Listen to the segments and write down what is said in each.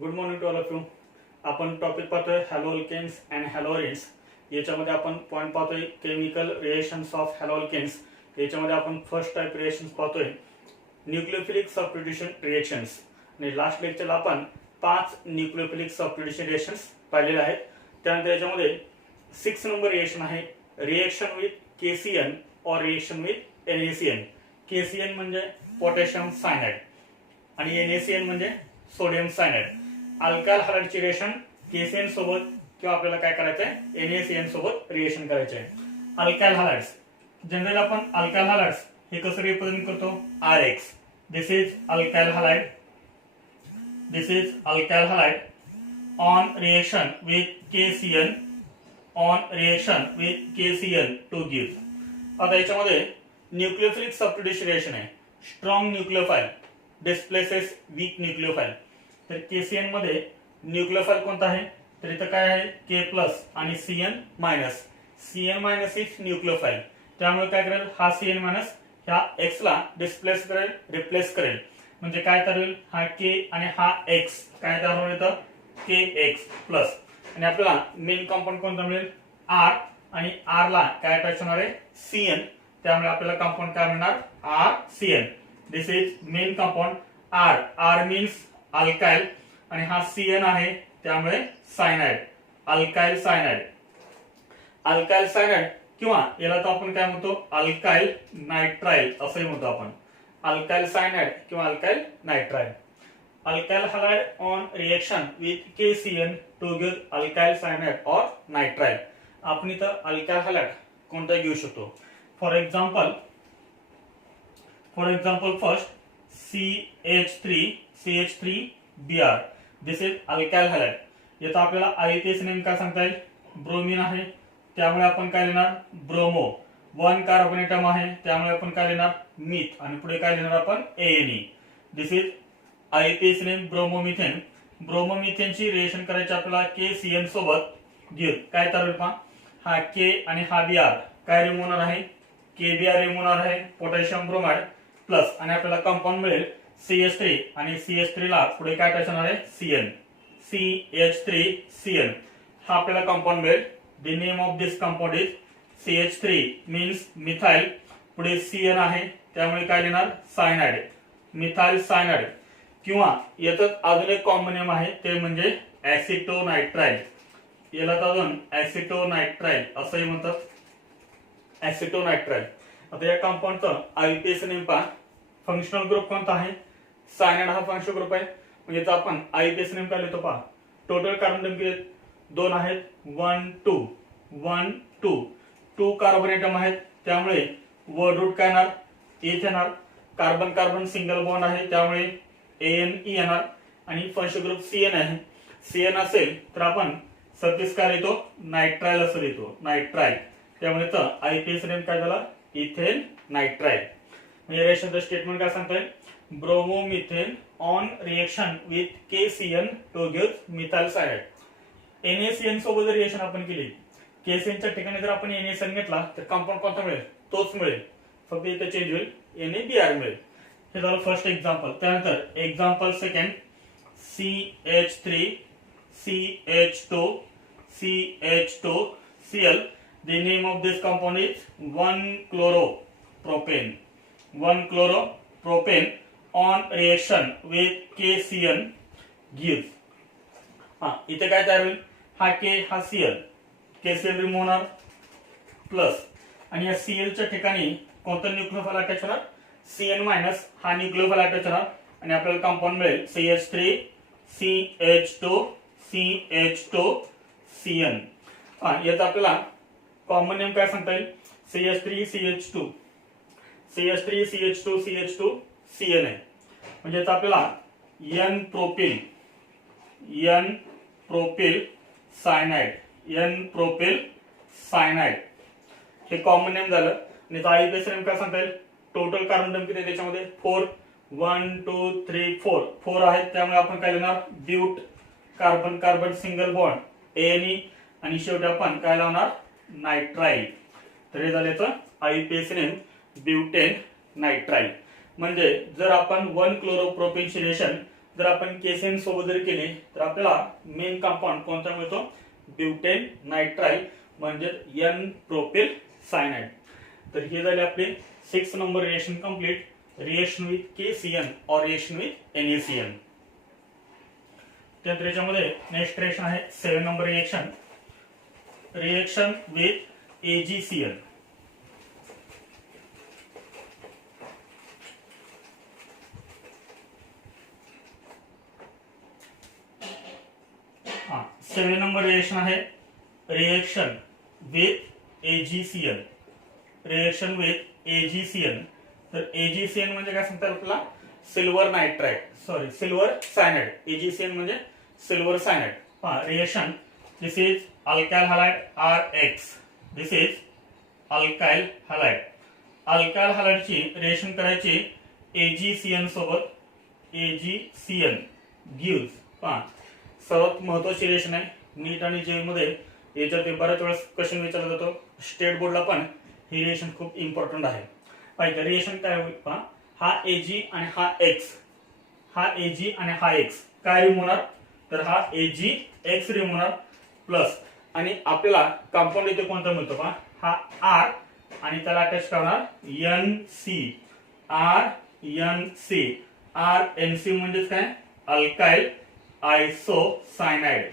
Good morning to all of you. आपण topic पाहतोय haloalkanes and हॅलोअरिन्स. याच्यामध्ये आपण पॉईंट पाहतोय केमिकल रिएक्शन्स ऑफ हॅलोअल्केन्स. याच्यामध्ये आपण फर्स्ट टाइप रिएक्शन्स पाहतोय न्यूक्लियोफिलिक सबस्टिट्यूशन रिएक्शन्स. आणि लास्ट लेक्चरला आपण 5 न्यूक्लियोफिलिक सबस्टिट्यूशन रिएक्शन्स पाहिलेले आहेत. त्यानंतर याच्यामध्ये 6 नंबर रिएक्शन आहे रिएक्शन विथ केसीएन और रिएक्शन विथ एनएसीएन. केसीएन म्हणजे पोटॅशियम सायनाइड आणि एनएसीएन म्हणजे सोडियम सायनाइड. अल्काइल हॅलाइडची रिएक्शन केसीएन सोबत किंवा आपल्याला काय करायचं आहे एनएसीएन सोबत रिएक्शन करायचे आहे. अल्काइल हॅलाइड्स जनरली आपण अल्काइल हॅलाइड्स हे कसं रिप्रेझेंट करतो RX. This is alkyl halide. This is alkyl halide on reaction with KCN on reaction with KCN to give. आता याच्यामध्ये न्यूक्लियोफिलिक सबस्टिट्यूशन रिएक्शन आहे. Strong nucleophile displaces weak nucleophile. तर KCN मध्ये nucleophile कोणता आहे तर इथं काय आहे K+ आणि CN-. CN- is nucleophile. त्यामुळे काय करेल हा CN- ह्या X ला डिस्प्लेस करेल रिप्लेस करेल. म्हणजे काय तर होईल हा K आणि हा X काय तयार होईल इथं KX+. आणि आपल्याला मेन कंपाऊंड कोणता मिळेल R आणि R ला काय अटॅच होणार आहे CN. त्यामुळे आपल्याला कंपाऊंड काय मिळणार RCN. This is main compound R. R means alkyl आणि हा CN आहे त्यामुळे cyanide. Alkyl cyanide. Alkyl cyanide किंवा याला तर आपण काय म्हणतो अल्काइल नायट्राइल असंही म्हणतो आपण. अल्काइल सायनाइड किंवा alkyl nitrile. Alkyl halide on reaction with KCN to give alkyl cyanide और नायट्राइल. आपण इथं अल्काइल हॅलाइड कोणता घेऊ शकतो. For example first CH3Br. This is alkyl halide. याचा आपल्याला आयपीएस नेम काय सांगता येईल ब्रोमीन आहे त्यामुळे आपण काय लिहिणार ब्रोमो. 1 कार्बन एटम आहे त्यामुळे आपण काय लिहिणार मिथ आणि पुढे काय लिहिणार आपण ANE. This is IPS name bromomethane. ब्रोमोमिथेनची रिएक्शन करायची आपल्याला KCN सोबत गिव्ह काय तयार होईल पहा हा K आणि हा Br काय रिमूव्ह होणार आहे KBr रिमूव्ह होणार आहे पोटॅशियम ब्रोमाइड प्लस आणि आपल्याला कंपाऊंड मिळेल CH3 आणि CH3 ला पुढे काय अटॅच होणार आहे CN. CH3CN हा आपल्याला कंपाऊंड मिळेल. The name of this compound is CH3 means methyl पुढे CN आहे त्यामुळे काय लिहिणार सायनाइड मिथाइल सायनाइड. किंवा यातच अजून एक कॉमन नेम आहे ते म्हणजे ऍसिटोनायट्राइल. याला तर अजून ऍसिटोनायट्राइल असंही म्हणतात ऍसिटोनायट्राइल. आता या कंपाऊंडचं आयपीएस नेम पहा. फंक्शनल ग्रुप कोणता आहे सायनाइड हा फंक्शनल ग्रुप आहे. म्हणजे आपण आयपीएस नेम काय लिहितो पहा. टोटल कार्बन एटम किती 2 आहेत 1 2 2 कार्बन एटम आहेत त्यामुळे वर्ड रूट काय येणार एथ येणार. कार्बन कार्बन सिंगल बॉन्ड आहे त्यामुळे ANE येणार आणि फंक्शनल ग्रुप CN आहे. CN असेल तर आपण सब्स्टिट्यूट काय लिहितो नायट्राइल असं लिहितो नायट्राइल. त्यामुळे तर आयपीएस नेम काय झाला इथेन नायट्राइल. म्हणजे रिएक्शनचं स्टेटमेंट काय सांगतोय bromomethane on reaction with KCN to give methyl cyanide. NaCN सोबत जर रिएक्शन आपण केली KCN च्या ठिकाणी जर आपण NaCN घेतला तर कंपाऊंड कोणता मिळेल तोच मिळेल फक्त इथे चेंज होईल NaBr मिळेल. हे झालं फर्स्ट एक्झाम्पल. त्यानंतर example second CH3CH2CH2Cl. The name of this compound is 1-chloropropane. 1-chloropropane on reaction with KCN gives. इथे काय तयार होईल हा K हा Cl KCl रिमूव्ह होणार प्लस आणि या Cl च्या ठिकाणी कोणतं न्यूक्लियोफाइल अटॅच होणार CN- हा न्यूक्लियोफाइल अटॅच होणार आणि आपल्याला कंपाऊंड मिळेल CH3CH2CH2CN. यात आपल्याला कॉमन नेम काय सांगता येईल CH3CH2CN आहे. म्हणजे यात आपल्याला N प्रोपिल सायनाइड हे कॉमन नेम झालं. आणि आयपीएस नेम काय सांगता येईल टोटल कार्बन एटम किती त्याच्यामध्ये 4 1 2 3 4 आहेत त्यामुळे आपण काय लिहिणार but carbon carbon single bond ANE आणि शेवटी आपण काय लावणार नायट्राइल. तर हे झाले तर आयपीएस नेम ब्युटेन नायट्राइल. म्हणजे जर आपण 1 क्लोरोप्रोपेन रिएक्शन जर आपण केसीएन सोबत जर केले तर आपल्याला मेन कंपाऊंड कोणता मिळतो, ब्युटेन नायट्राइल म्हणजे एन प्रोपिल सायनाइड. तर हे झाले आपले 6 number reaction complete, reaction with KCN और रिएक्शन विथ NaCN. त्यानंतर याच्यामध्ये नेक्स्ट रिएक्शन आहे 7 number reaction, reaction with AgCN. हाँ 7 नंबर रिएक्शन आहे reaction with AgCN, reaction with AgCN. तर AgCN म्हणजे काय सांगतात आपल्याला, silver nitride, sorry silver cyanide. AgCN म्हणजे सिल्वर सायनाइड. पहा reaction, this is alkyl halide RX, this is alkyl halide. Alkyl हॅलाइडची रिएक्शन करायची AgCN सोबत. AgCN गिव्स, पहा सर्वात महत्वाची रिएक्शन आहे. नीट आणि जेई मध्ये याच्यात बऱ्याच वेळेस क्वेश्चन विचारला जातो, स्टेट बोर्डला पण ही रिएक्शन खूप इम्पॉर्टंट आहे. पाहिजे रिएक्शन काय होईल पहा, हा Ag आणि हा X, हा Ag आणि हा X काय रिमूव्ह होणार, तर हा AgX रिमूव्ह होणार प्लस, आणि आपल्याला कंपाऊंड इथे कोणता मिळतो पहा, हा R आणि त्याला अटॅच करणार NC, RNC. RNC म्हणजेच काय, अल्काइल आयसोसायनाइड,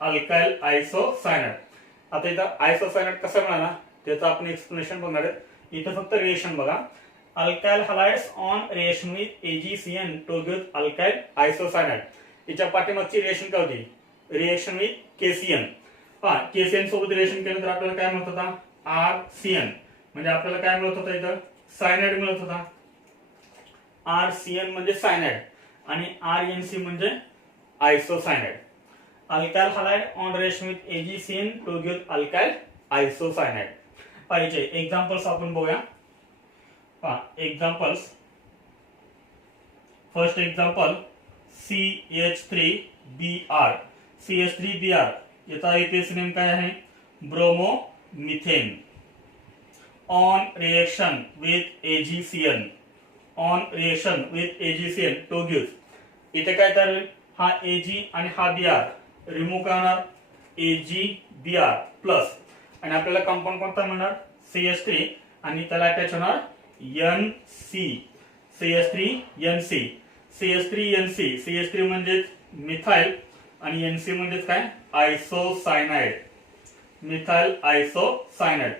अल्काइल आयसोसायनाइड. आता इथं आयसोसायनाइड कसा मिळाला त्याचं आपण एक्सप्लेनेशन बघणार आहे. इथं फक्त रिएक्शन बघा, alkyl halides on reaction with AgCN to give alkyl isocyanide. याच्या पाठीमागची रिएक्शन काय होती, रिएक्शन विथ KCN. पहा KCN सोबत रिएक्शन केलं तर आपल्याला काय मिळत होता, RCN, म्हणजे आपल्याला काय मिळत होता, इथं सायनाइड मिळत होता. RCN म्हणजे सायनाइड आणि RNC म्हणजे isocyanide. Alkyl halide on reaction with AgCN to give alkyl isocyanide. पाहिजे एक्झाम्पल्स आपण बघूया. पहा examples, first example CH3Br. CH3Br याचा APS नेम काय आहे, bromomethane. On reaction with AgCN, on reaction with AgCN to give, इथे काय तयार होईल, हा Ag आणि हा Br रिमूव्ह करणार, AgBr प्लस, आणि आपल्याला कंपाऊंड कोणता मिळणार, CH3 आणि त्याला अटॅच होणार NC, CH3NC. CH3NC, CH3 म्हणजे मिथाइल आणि NC म्हणजे काय, isocyanide, methyl isocyanide.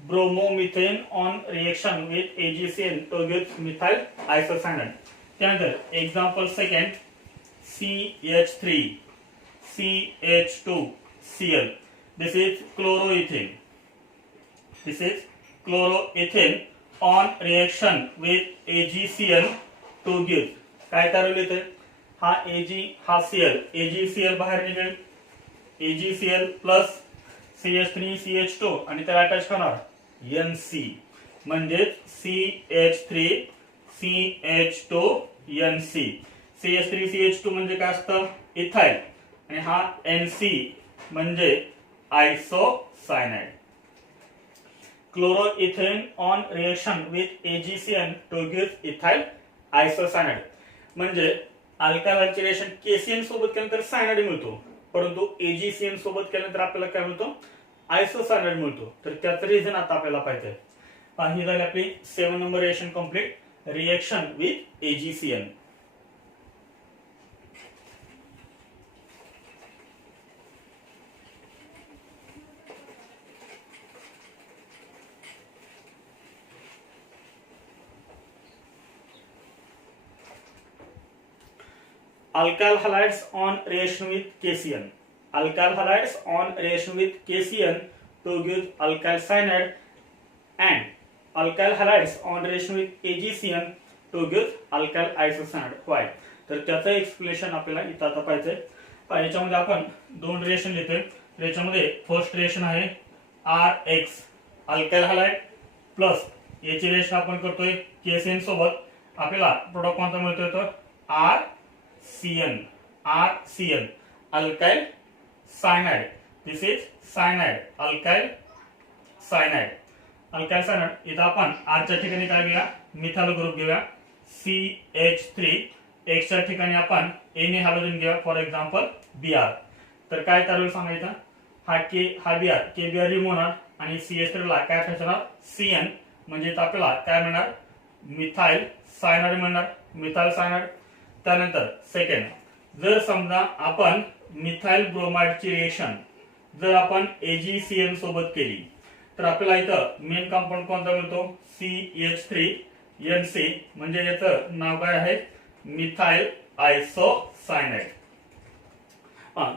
Bromomethane on reaction with AgCN to give methyl isocyanide. त्यानंतर example second CH3 CH2Cl, this is chloroethane, this is chloroethane on reaction with AgCN to give, काय तयार होईल, हा Ag हा Cl, AgCl बाहेर निघेल, AgCl plus CH3CH2 आणि त्याला अटॅच करणार NC म्हणजे CH3 CH2NC. CH3CH2 म्हणजे काय असतं, इथाइल, आणि हा NC म्हणजे isocyanide. Chloroethane on reaction with AgCN to give ethyl isocyanide. म्हणजे अल्काइल रिएक्शन KCN सोबत केलं तर सायनाइड मिळतो, परंतु AgCN सोबत केलं तर आपल्याला काय मिळतो, आयसोसायनाइड मिळतो. तर त्याचं रिझन आता आपल्याला पाहिजे. ही झाली आपली 7 number reaction complete, reaction with AgCN. Alkyl halides on reaction with KCN. Alkyl halides on reaction with KCN to give alkyl cyanide, and alkyl halides on reaction with AgCN to give alkyl isocyanide. Why? तर त्याचं explanation आपल्याला इथं आता पाहिजे. याच्यामध्ये आपण दोन reaction लिहितोय. याच्यामध्ये फर्स्ट रिएक्शन आहे RX अल्काइल हॅलाइड प्लस याची रिएक्शन आपण करतोय KCN सोबत. आपल्याला प्रोडक्ट कोणता मिळतोय तर RCN alkyl cyanide. This is cyanide, alkyl cyanide. Alkyl cyanide इथं आपण R च्या ठिकाणी काय घेऊया, मिथाइल ग्रुप घेऊया CH3 एक्सच्या ठिकाणी आपण ए ने हॅलोजन घेऊया, फॉर एक्झाम्पल Br. तर काय त्यावेळी सांगायचं, हा के हा Br KBr रिमूव्ह होणार आणि CH3 ला काय असणार CN, म्हणजे आपल्याला काय मिळणार मिथाइल सायनाइड मिळणार, मिथाइल सायनाइड. त्यानंतर सेकंड, जर समजा आपण मिथाइल ब्रोमाइडची रिएक्शन जर आपण AgCN सोबत केली तर आपल्याला इथं मेन कंपाऊंड कोणता मिळतो CH3NC, म्हणजे याचं नाव काय आहे मिथाइल आयसोसायनाइड.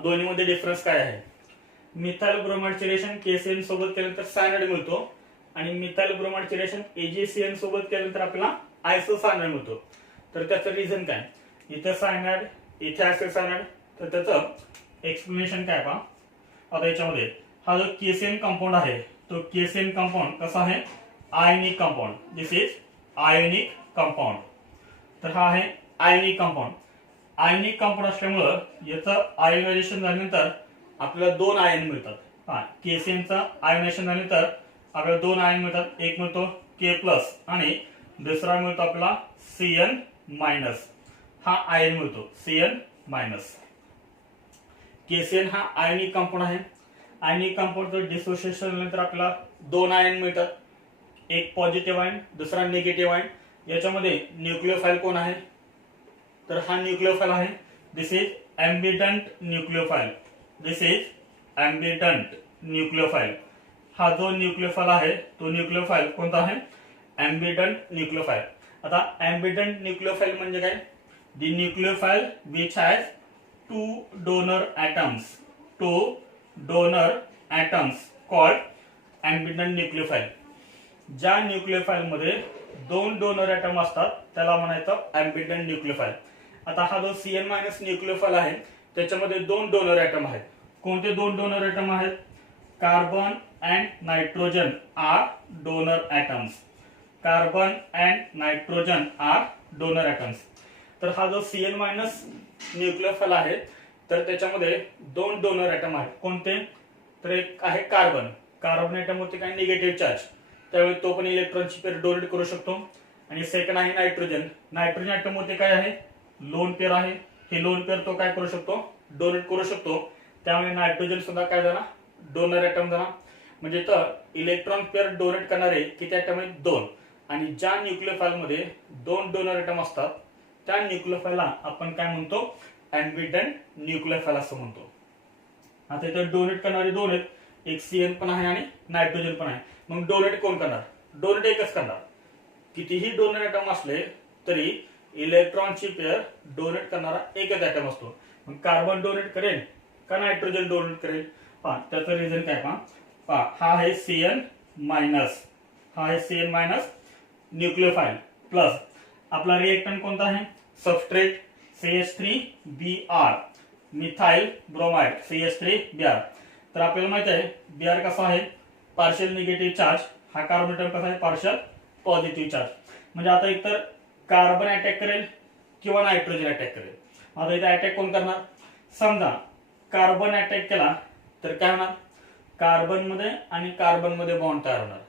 दोन्ही मध्ये डिफरन्स काय आहे, मिथाइल ब्रोमाइडचे रिएक्शन KCN सोबत केल्यानंतर सायनाइड मिळतो आणि मिथाइल ब्रोमाइडचे रिएक्शन AgCN सोबत केल्यानंतर आपल्याला आयसोसायनाइड मिळतो. तर त्याचं रिझन काय, इथे सायनाइड इथे आयसोसायनाइड, तर त्याचं एक्सप्लेनेशन काय पहा. आता याच्यामध्ये हा जो KCN कंपाऊंड आहे तो KCN कंपाऊंड कसा आहे ionic compound, this is ionic compound. तर हा आहे आयनिक कंपाऊंड. आयनिक कंपाऊंड असल्यामुळं याचं आयोनायझेशन झाल्यानंतर आपल्याला दोन आयन मिळतात. KCNचं आयोनायझेशन झाल्यानंतर आपल्याला दोन आयन मिळतात, एक मिळतो K+ आणि दुसरा मिळतो आपल्याला CN-. हा आयन मिळतो CN-. KCN हा आयनिक कंपाऊंड आहे. आयनिक कंपाऊंडचं डिसोसिएशन झाल्यानंतर आपल्याला दोन आयन मिळतात, एक पॉझिटिव्ह आयन दुसरा निगेटिव्ह आयन. याच्यामध्ये न्यूक्लियोफाइल कोण आहे, तर हा न्यूक्लियोफाइल आहे, this is ambident nucleophile, this is ambident nucleophile. हा जो न्यूक्लियोफाइल आहे तो न्यूक्लियोफाइल कोणता आहे एम्बिडंट न्यूक्लियोफाइल. आता एम्बिडंट न्यूक्लियोफाइल म्हणजे काय, the nucleophile which has two donor atoms called ambident nucleophile. ज्या न्यूक्लियोफाइल मध्ये दोन डोनर ॲटम असतात त्याला म्हणायचं एम्बिडंट न्यूक्लियोफाइल. आता हा जो CN- न्यूक्लियोफाइल आहे त्याच्यामध्ये दोन डोनर ॲटम आहेत. कोणते दोन डोनर ॲटम आहेत, carbon and nitrogen are donor atoms, carbon and nitrogen are donor atoms. तर हा जो CN- न्यूक्लियोफाइल आहे तर त्याच्यामध्ये दोन डोनर ॲटम आहेत. कोणते, तर एक आहे कार्बन, कार्बन ॲटम वरती काय निगेटिव्ह चार्ज, त्यावेळी तो पण इलेक्ट्रॉनची पेअर डोनेट करू शकतो. आणि सेकंड आहे नायट्रोजन, नायट्रोजन ॲटम वरती काय आहे लोन पेअर आहे, हे लोन पेअर तो काय करू शकतो डोनेट करू शकतो. त्यामुळे नायट्रोजन सुद्धा काय झाला डोनर ॲटम झाला. म्हणजे तर इलेक्ट्रॉन पेअर डोनेट करणारे किती ॲटम आहेत दोन. आणि ज्या न्यूक्लियोफाइल मध्ये दोन डोनर ॲटम असतात त्या न्यूक्लियोफाइलला आपण काय म्हणतो एम्बिडंट न्यूक्लियोफाइल असं म्हणतो. आता इथे डोनेट करणारे दोन आहेत, एक CN पण आहे आणि नायट्रोजन पण आहे. मग डोनेट कोण करणार, डोनेट एकच करणार. कितीही डोनर ॲटम असले तरी इलेक्ट्रॉनची पेअर डोनेट करणारा एकच ॲटम असतो. मग कार्बन डोनेट करेल का नायट्रोजन डोनेट करेल, पहा त्याचं रिझन काय पहा. हा आहे CN-, हा आहे CN- न्यूक्लियोफाइल प्लस आपला रिएक्टंट कोणता आहे substrate CH3Br, methyl bromide CH3Br. तर आपल्याला माहित आहे Br कसा आहे पार्शियल निगेटिव्ह चार्ज, हा कार्बन ॲटम कसा आहे पार्शियल पॉझिटिव्ह चार्ज. म्हणजे आता एकतर कार्बन अटॅक करेल किंवा नायट्रोजन अटॅक करेल. आता इथे अटॅक कोण करणार, समजा कार्बन अटॅक केला तर काय होणार कार्बन मध्ये आणि कार्बन मध्ये बॉन्ड तयार होणार.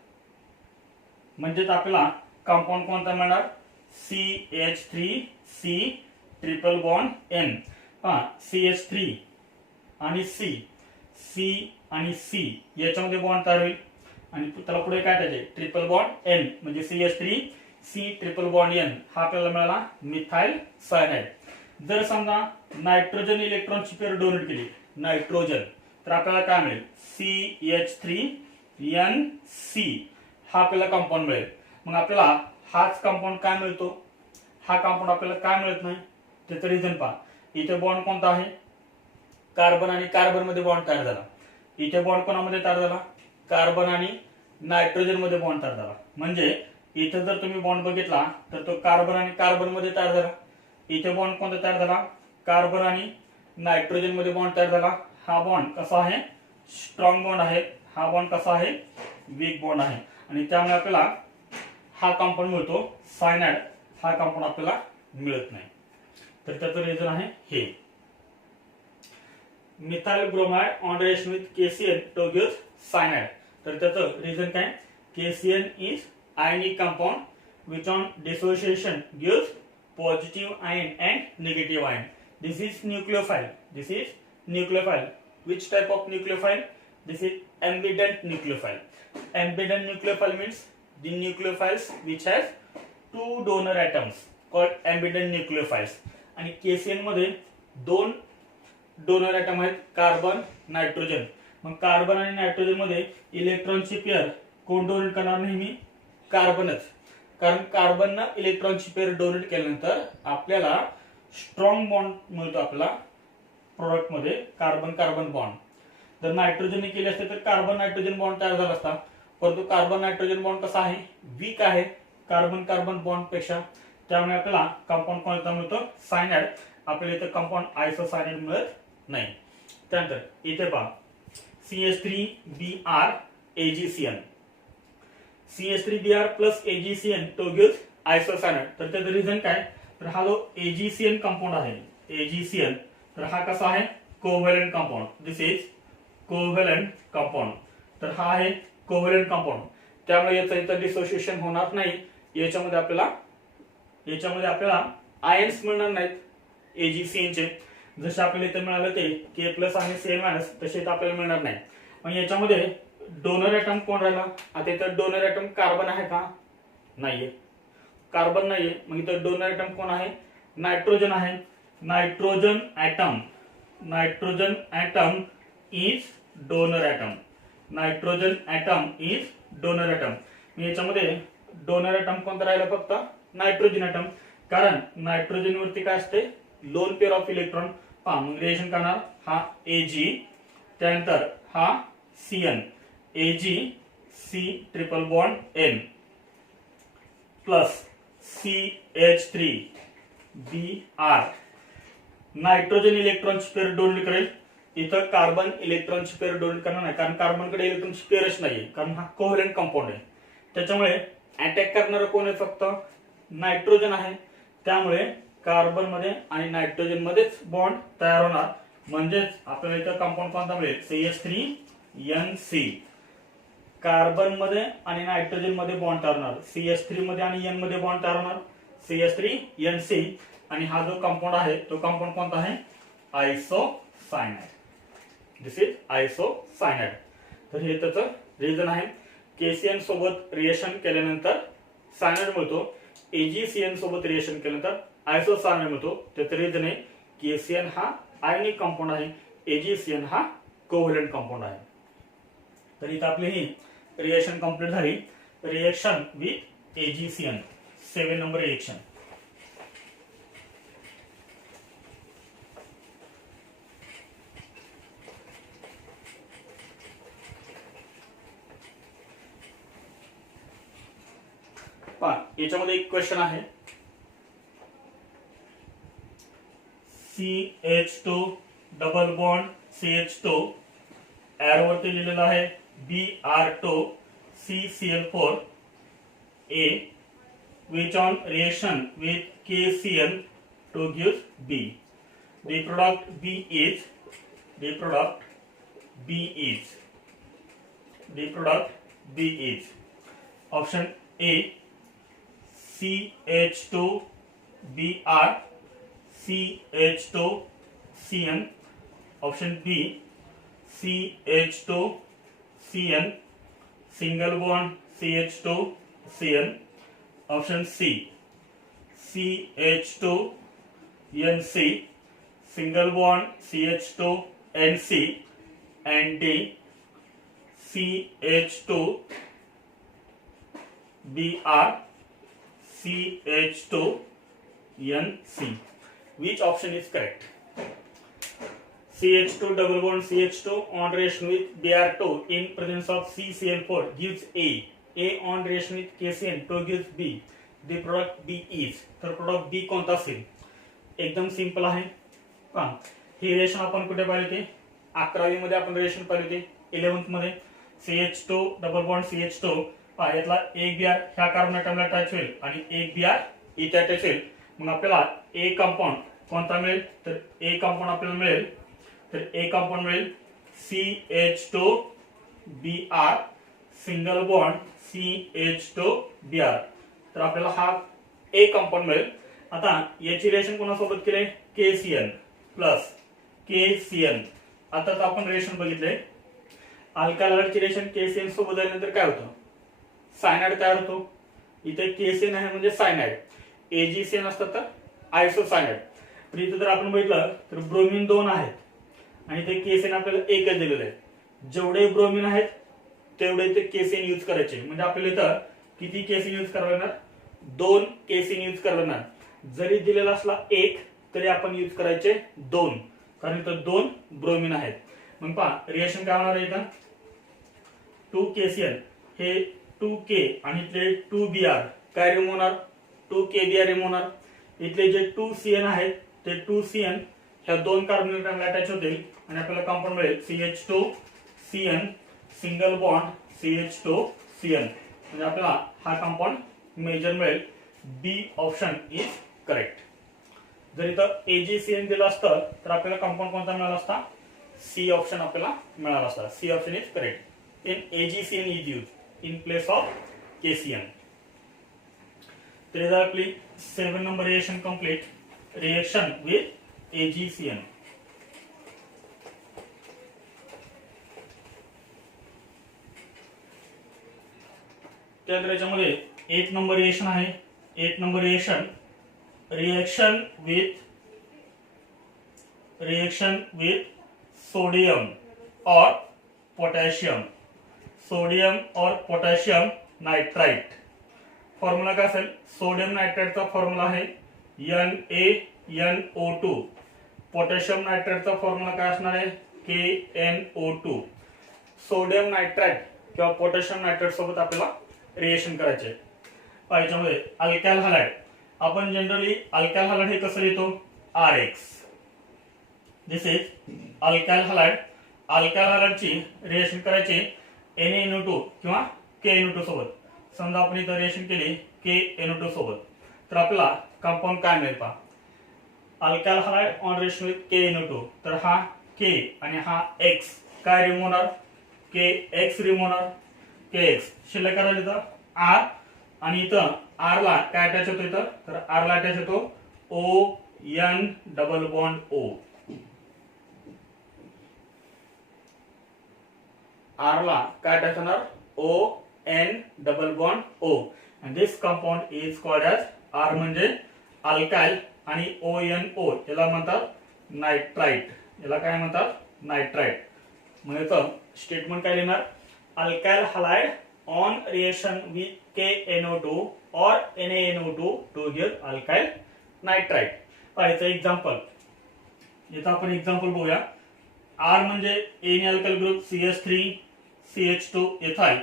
म्हणजेच आपल्याला कंपाऊंड कोणता मिळणार CH3C ट्रिपल बॉन्ड N. पहा CH3 आणि C आणि C याच्यामध्ये बॉन्ड तयार होईल आणि त्याला पुढे काय त्याचे ट्रिपल बॉन्ड N, म्हणजे CH3C ट्रिपल बॉन्ड N हा आपल्याला मिळाला मिथाइल सायनाइड. जर समजा नायट्रोजन इलेक्ट्रॉनची पेअर डोनेट केली नायट्रोजन तर आपल्याला काय मिळेल CH3NC हा आपल्याला कंपाऊंड मिळेल. मग आपल्याला हाच कंपाऊंड काय मिळतो, हा कंपाऊंड आपल्याला काय मिळत नाही त्याचं रिझन पहा. इथे बॉन्ड कोणता आहे कार्बन आणि कार्बन मध्ये बॉन्ड तयार झाला. इथे बॉन्ड कोणामध्ये तयार झाला कार्बन आणि नायट्रोजन मध्ये बॉन्ड तयार झाला. म्हणजे इथे जर तुम्ही बॉन्ड बघितला तर तो कार्बन आणि कार्बन मध्ये तयार झाला. इथे बॉन्ड कोणता तयार झाला कार्बन आणि नायट्रोजन मध्ये बॉन्ड तयार झाला. हा बॉन्ड कसा आहे स्ट्रॉंग बॉन्ड आहे, हा बॉन्ड कसा आहे वीक बॉन्ड आहे. आणि त्यामुळे आपल्याला हा कंपाऊंड मिळतो सायनाइड, हा कंपाऊंड आपल्याला मिळत नाही. तर त्याचं रिझन आहे हे. Methyl bromide on reaction with KCN to give cyanide. तर त्याचं रिझन काय KCN is ionic compound which on dissociation gives positive ion and negative ion. This is nucleophile. This is nucleophile. Which type of nucleophile? This is ambident nucleophile. Ambident nucleophile means the nucleophiles which has two donor atoms called ambident nucleophiles. आणि KCN मध्ये दोन donor atom आहेत, carbon nitrogen. मग carbon आणि nitrogen मध्ये इलेक्ट्रॉनची pair कोण donate करणार? नेहमी कार्बनच. कारण कार्बननं इलेक्ट्रॉनची पेअर डोनेट केल्यानंतर आपल्याला स्ट्रॉंग बॉन्ड मिळतो आपला प्रोडक्ट मध्ये, कार्बन कार्बन बॉन्ड. जर नायट्रोजनने केले असते तर कार्बन नायट्रोजन बॉन्ड तयार झाला असता, परंतु कार्बन नायट्रोजन बॉन्ड कसा आहे? वीक आहे कार्बन कार्बन बॉन्ड पेक्षा. त्यामुळे आपल्याला कंपाऊंड कोणता मिळतो? सायनाइड. आपल्याला इथे कंपाऊंड आयसोसायनाइड मिळत नाही. त्यानंतर इथे पहा CH3Br AgCN. CH3Br plus AgCN तो गिव्स आयसोसायनाइड. तर त्याचं रिझन काय? तर हा जो AgCN कंपाऊंड आहे, AgCN, तर हा कसा आहे? Covalent compound. This is covalent compound. तर हा आहे कोव्हॅलेंट कंपाऊंड. त्यामुळे याचं इथं डिसोसिएशन होणार नाही. याच्यामध्ये आपल्याला आयन्स मिळणार नाहीत AgCN चे. जसे आपल्याला इथे मिळालं ते K प्लस आणि Cl मायनस, तसे इथं आपल्याला मिळणार नाही. मग याच्यामध्ये डोनर ॲटम कोण राहिला? आता इथं डोनर ॲटम कार्बन आहे का? नाहीये, कार्बन नाहीये. मग इथं डोनर ॲटम कोण आहे? नायट्रोजन आहे. Nitrogen atom is donor atom. Nitrogen atom is donor atom. याच्यामध्ये डोनर ॲटम कोणता राहिला? फक्त नायट्रोजन ॲटम. कारण नायट्रोजन वरती काय असते? Lone pair of electron. पहा मग रिएक्शन करणार हा Ag, त्यानंतर हा Cn, Ag triple bond N plus CH3Br. Nitrogen इलेक्ट्रॉनची पेअर डोनेट करेल. इथं कार्बन इलेक्ट्रॉनची पेअर डोनेट करणार नाही, कारण कार्बनकडे इलेक्ट्रॉनची पेअरच नाहीये, कारण हा कोव्हॅलेंट कंपाऊंड आहे. त्याच्यामुळे अटॅक करणारं कोण आहे? फक्त नायट्रोजन आहे. त्यामुळे कार्बन मध्ये आणि नायट्रोजन मध्येच बॉन्ड तयार होणार. म्हणजेच आपल्याला इथं कंपाऊंड कोणता मिळेल? CH3NC. कार्बन मध्ये आणि नायट्रोजन मध्ये बॉन्ड तयार होणार, CH3 मध्ये आणि N मध्ये बॉन्ड तयार होणार, CH3NC. आणि हा जो कंपाऊंड आहे तो कंपाऊंड कोणता आहे? आयसोसायनाइड. दिस इज आयसोसायनाइड. तर हे त्याचं रिझन आहे. KCN सोबत रिएक्शन केल्यानंतर सायनाइड मिळतो, AgCN सोबत रिएक्शन केल्यानंतर आयसोसायनाइड मिळतो. त्याचं रिझन आहे KCN हा आयनिक कंपाऊंड आहे, AgCN हा कोव्हॅलेंट कंपाऊंड आहे. तर इथं आपली ही रिएक्शन कंप्लीट झाली. Reaction with AgCN, 7 number reaction. याच्यामध्ये एक क्वेश्चन आहे, CH2 double bond CH2, arrow वरती लिहिलेलं आहे Br2 CCl4 A, which on reaction with KCl to gives B. The product B is option A CH2Br CH2Cn, option B CH2Cn single bond CH2Cn, option C CH2NC single bond CH2NC, and D CH2Br CH2NC. Which option is correct? CH2 double bond CH2 on reaction with Br2 in presence of CCl4 gives A. A on reaction with KCN 2 gives B. The product B is. तर product B कोणता असेल? एकदम simple आहे. पहा हे reaction आपण कुठे पाहिले होते? 11वी मध्ये आपण रिएक्शन पाहिले होते. 11th मध्ये CH2 डबल बॉन्ड CH2. पहा यातला एक Br ह्या कार्बन ॲटमला अटॅच होईल आणि एक Br इथे अटॅच होईल. मग आपल्याला A कंपाऊंड कोणता मिळेल? तर A कंपाऊंड आपल्याला मिळेल, तर A कंपाऊंड मिळेल CH2Br सिंगल बॉन्ड CH2Br. तर आपल्याला हा A कंपाऊंड मिळेल. आता याची रिएक्शन कोणासोबत केले, KCl प्लस KCl. आता आपण रिएक्शन बघितले, अल्काइल हॅलाइडची रिएक्शन KCl सोबत झाल्यानंतर काय होतं, सायनाइड तयार होतो. इथे KCl आहे म्हणजे सायनाइड, AgCl असतात तर आयसोसायनाइड. तर इथे जर आपण बघितलं तर ब्रोमीन 2 आहेत आणि ते KCl आपल्याला एकच दिलेलं आहे. जेवढे ब्रोमीन आहेत तेवढे ते KCl यूज करायचे. म्हणजे आपल्याला इथं किती KCl यूज करावं लागणार, 2 KCl यूज करावं लागणार. जरी दिलेला असला 1 तरी आपण यूज करायचे 2, कारण इथं 2 ब्रोमीन आहेत. मग पहा रिएक्शन काय होणार आहे, इथं 2KCl हे 2K आणि इथले 2Br काय रिमूव्ह होणार, 2KBr रिमूव्ह होणार. इथले जे 2CN आहेत ते 2CN ह्या 2 कार्बन अटॅच होतील आणि आपल्याला कंपाऊंड मिळेल CH2CN सिंगल बॉन्ड CH2CN. म्हणजे आपल्याला हा कंपाऊंड मेजर मिळेल. बी ऑप्शन इज करेक्ट. जर इथं AgCN दिलं असतं तर आपल्याला कंपाऊंड कोणता मिळाला असता, सी ऑप्शन आपल्याला मिळाला असता. C option is correct. In AgCN is use in place of KCl. तर आपली 7 number reaction complete, reaction with AgCN. त्यानंतर याच्यामध्ये 8 नंबर रिएक्शन आहे. 8 number reaction, reaction with sodium और पोटॅशियम, सोडियम और पोटॅशियम नाइट्राइट. फॉर्म्युला काय असेल, सोडियम नायट्राइटचा फॉर्म्युला आहे NaNO2. पोटॅशियम नायट्राइटचा फॉर्म्युला काय असणार आहे, KNO2. सोडियम नायट्राइट किंवा पोटॅशियम नायट्राइट सोबत आपल्याला रिएक्शन करायचे. याच्यामध्ये अल्काइल हॅलाइड, आपण जनरली अल्काइल हॅलाइड हे कसं लिहितो, RX. This is alkyl halide. Alkyl हॅलाइडची रिएक्शन करायची NaNO2 किंवा KNO2 सोबत. समजा आपण इथं रिएक्शन केली KNO2 सोबत, तर आपल्याला कंपाऊंड काय मिळेल पहा, alkyl halide on reaction with KNO2. तर हा K आणि हा X काय रिमूव्ह होणार, KX रिमूव्ह होणार. KX शिल्लक करायला इथं R आणि इथं R ला काय अटॅच होतो, इथं तर R ला अटॅच होतो ON double bond O. R ला काय अटॅच होणार, ON double bond O. and this compound is called as R म्हणजे अल्काइल आणि ONO याला म्हणतात नायट्राइट. याला काय म्हणतात, नायट्राइट. म्हणजे इथं स्टेटमेंट काय लिहिणार, alkyl halide on reaction with KNO2 or NaNO2 to give alkyl nitrite. याचं एक्झाम्पल, इथं आपण एक्झाम्पल बघूया. R म्हणजे any alkyl group CH3CH2 ethyl.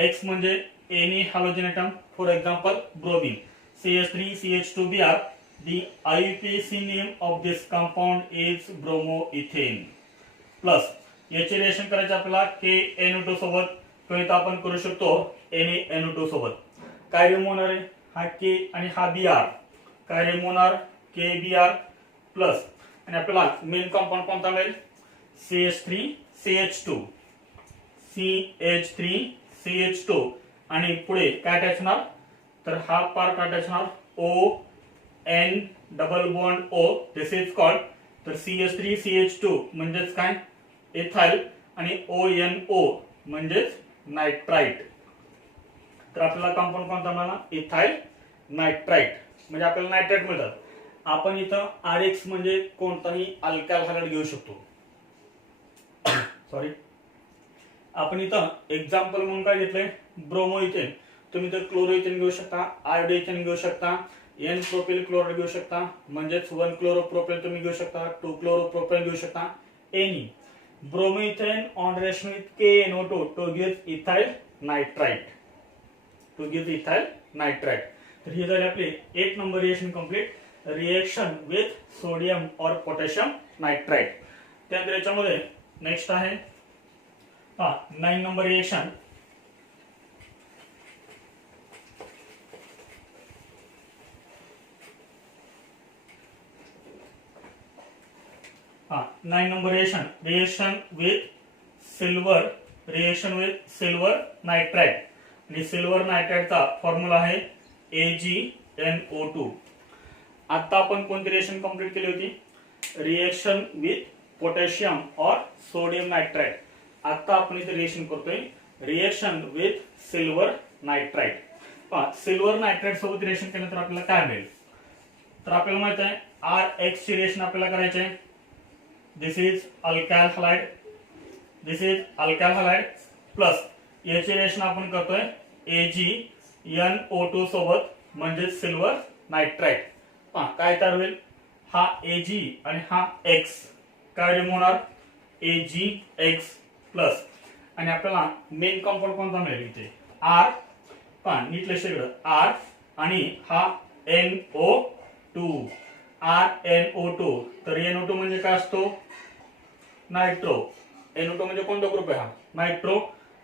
X म्हणजे any halogen atom, for example bromine CH3CH2Br. The IUPAC name of this compound is bromoethane. Plus याचे reaction करायचे आपल्याला KNO2 सोबत किंवा इथं आपण करू शकतो NaNO2 सोबत. काय रिमूव्ह होणार आहे, हा K आणि हा Br काय रिमूव्ह होणार, KBr प्लस आणि आपल्याला मेन कंपाऊंड कोणता मिळेल, CH3CH2 CH3CH2 आणि पुढे काय अटॅच होणार, तर हा पार्ट अटॅच होणार ON double bond O. This is called, तर CH3CH2 म्हणजेच काय, इथाइल आणि ONO म्हणजेच नायट्राइट. तर आपल्याला कंपाऊंड कोणता मिळाला, इथाइल नायट्राइट. म्हणजे आपल्याला नायट्राइट मिळतात. आपण इथं RX म्हणजे कोणताही अल्काइल हॅलाइड घेऊ शकतो. सॉरी, आपण इथं एक्झाम्पल म्हणून काय घेतलंय, ब्रोमोइथेन. तुम्ही तर क्लोरोइथेन घेऊ शकता, आयोडोइथेन घेऊ शकता, N प्रोपिल क्लोराइड घेऊ शकता, म्हणजेच 1 क्लोरोप्रोपेन तुम्ही घेऊ शकता, 2 क्लोरोप्रोपेन घेऊ शकता, any. Bromoethane on reaction with KNO2 to give ethyl nitrite, तर ही झाली आपली 8 number reaction complete, reaction with sodium और पोटॅशियम नायट्राइट. त्यानंतर याच्यामध्ये नेक्स्ट आहे 9 number reaction. Nine number reaction with silver nitrite. आणि सिल्वर नाइट्राइटचा फॉर्म्युला आहे AgNO2. आता आपण कोणती रिएक्शन कंप्लीट केली होती? रिएक्शन विथ पोटॅशियम और सोडियम नायट्राइट. आता आपण इथे रिएक्शन करतोय रिएक्शन विथ सिल्वर नायट्राइट. पहा, सिल्वर नायट्राइट सोबत रिएक्शन केलं तर आपल्याला काय मिळेल? तर आपल्याला माहित आहे RX ची रिएक्शन आपल्याला करायची आहे. This is alkyl halide, this is alkyl halide plus याची रिएक्शन आपण करतोय AgNO2 सोबत म्हणजे सिल्वर नायट्राइट. पहा काय तयार होईल? हा Ag आणि हा X काय रिमूव्ह होणार? AgX प्लस आणि आपल्याला मेन कंपाऊंड कोणता मिळेल इथे? R. पहा नीट लक्ष द्या, R आणि हा NO2, RNO2. तर NO2 म्हणजे काय असतो? नायट्रो. NO2 म्हणजे कोणता ग्रुप आहे? हा नायट्रो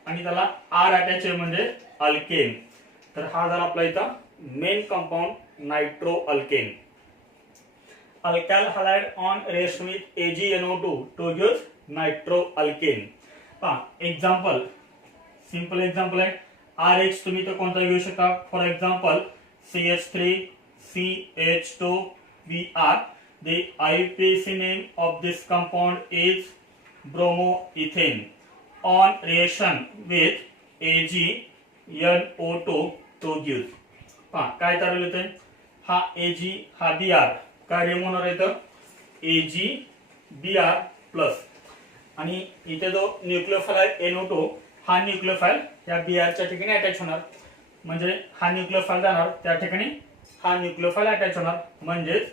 आणि त्याला R अटॅच आहे म्हणजे अल्केन. तर हा झाला आपला इथं main compound nitro alkane. Alkyl halide on reaction with AgNO2 to give nitro alkane. पहा एक्झाम्पल, सिंपल एक्झाम्पल आहे. RH तुम्ही तर कोणता घेऊ शकता? For example CH3 CH2Br. The IUPAC name of this compound is bromoethane. On reaction with AgNO2 to give. पहा काय तयार होते? हा Ag हा Br काय रिमूव्ह होणार आहे? AgBr प्लस आणि इथे जो न्यूक्लियोफाइल आहे NO2 हा न्यूक्लियोफाइल या Br च्या ठिकाणी अटॅच होणार म्हणजे हा न्यूक्लियोफाइल जाणार त्या ठिकाणी हा न्यूक्लियोफाइल अटॅच होणार म्हणजे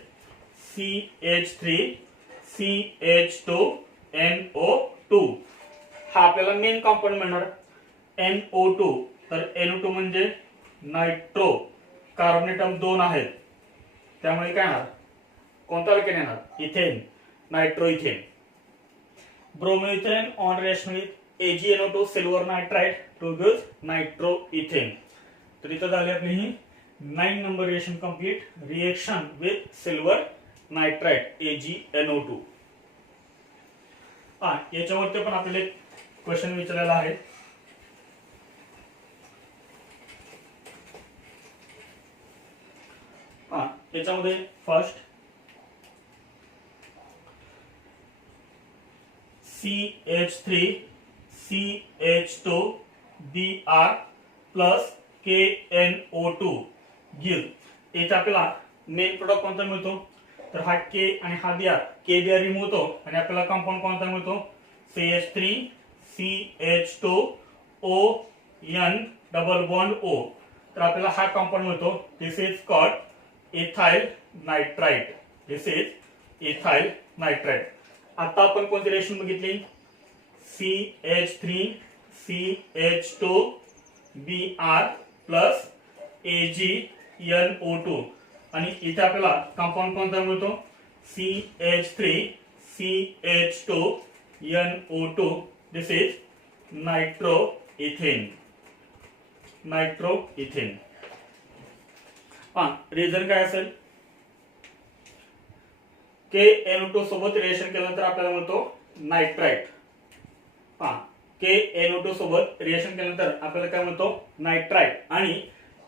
CH3 CH2NO2. हा आपल्याला मेन कंपाऊंड मिळणार NO2. तर NO2 म्हणजे नायट्रो, कार्बन एटम 2 आहेत त्यामुळे काय येणार? कोणता अल्केन येणार? Ethane, nitro ethane. Bromoethane on reaction with AgNO2 silver nitrite to give nitro ethane. तर इथं झाली आपली ही 9 number reaction complete. Reaction with silver nitrite AgNO2. याच्यावरती पण आपल्याला एक क्वेश्चन विचारलेला आहे. याच्यामध्ये first CH3 CH2Br plus KNO2 give. याचा आपल्याला मेन प्रोडक्ट कोणता मिळतो? तर हा K आणि हा Br, KBr रिमूव्ह होतो आणि आपल्याला कंपाऊंड कोणता मिळतो? CH3 CH2ON double bond O. तर आपल्याला हा कंपाऊंड मिळतो. This is called ethyl nitrite. This is ethyl nitrite. आता आपण कोणती रिएक्शन बघितली? CH3 CH2Br प्लस AgNO2 आणि इथे आपल्याला कंपाऊंड कोणता मिळतो? CH3 CH2NO2. This is nitro ethane. Nitro ethane. Reason काय असेल? KNO2 सोबत रिएक्शन केल्यानंतर आपल्याला मिळतो नायट्राइट. KNO2 सोबत रिएक्शन केल्यानंतर आपल्याला काय मिळतो? नायट्राइट. आणि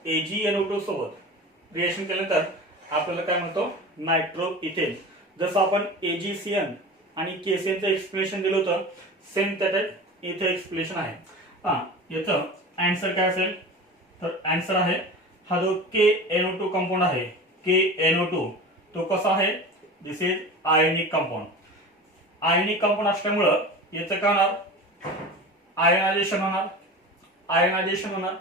AgNO2 सोबत रिएक्शन केल्यानंतर आपल्याला काय मिळतो? Nitro ethane. जसं आपण AgCN आणि KCN चं एक्सप्लेनेशन दिलं होतं सेम त्याच्यात इथे एक्सप्लेनेशन आहे. याचं आन्सर काय असेल? तर आन्सर आहे हा जो KNO2 कंपाऊंड आहे KNO2 तो कसा आहे? This is ionic compound. Ionic compound असल्यामुळे याचं काय होणार? आयोनायझेशन होणार. आयोनायझेशन होणार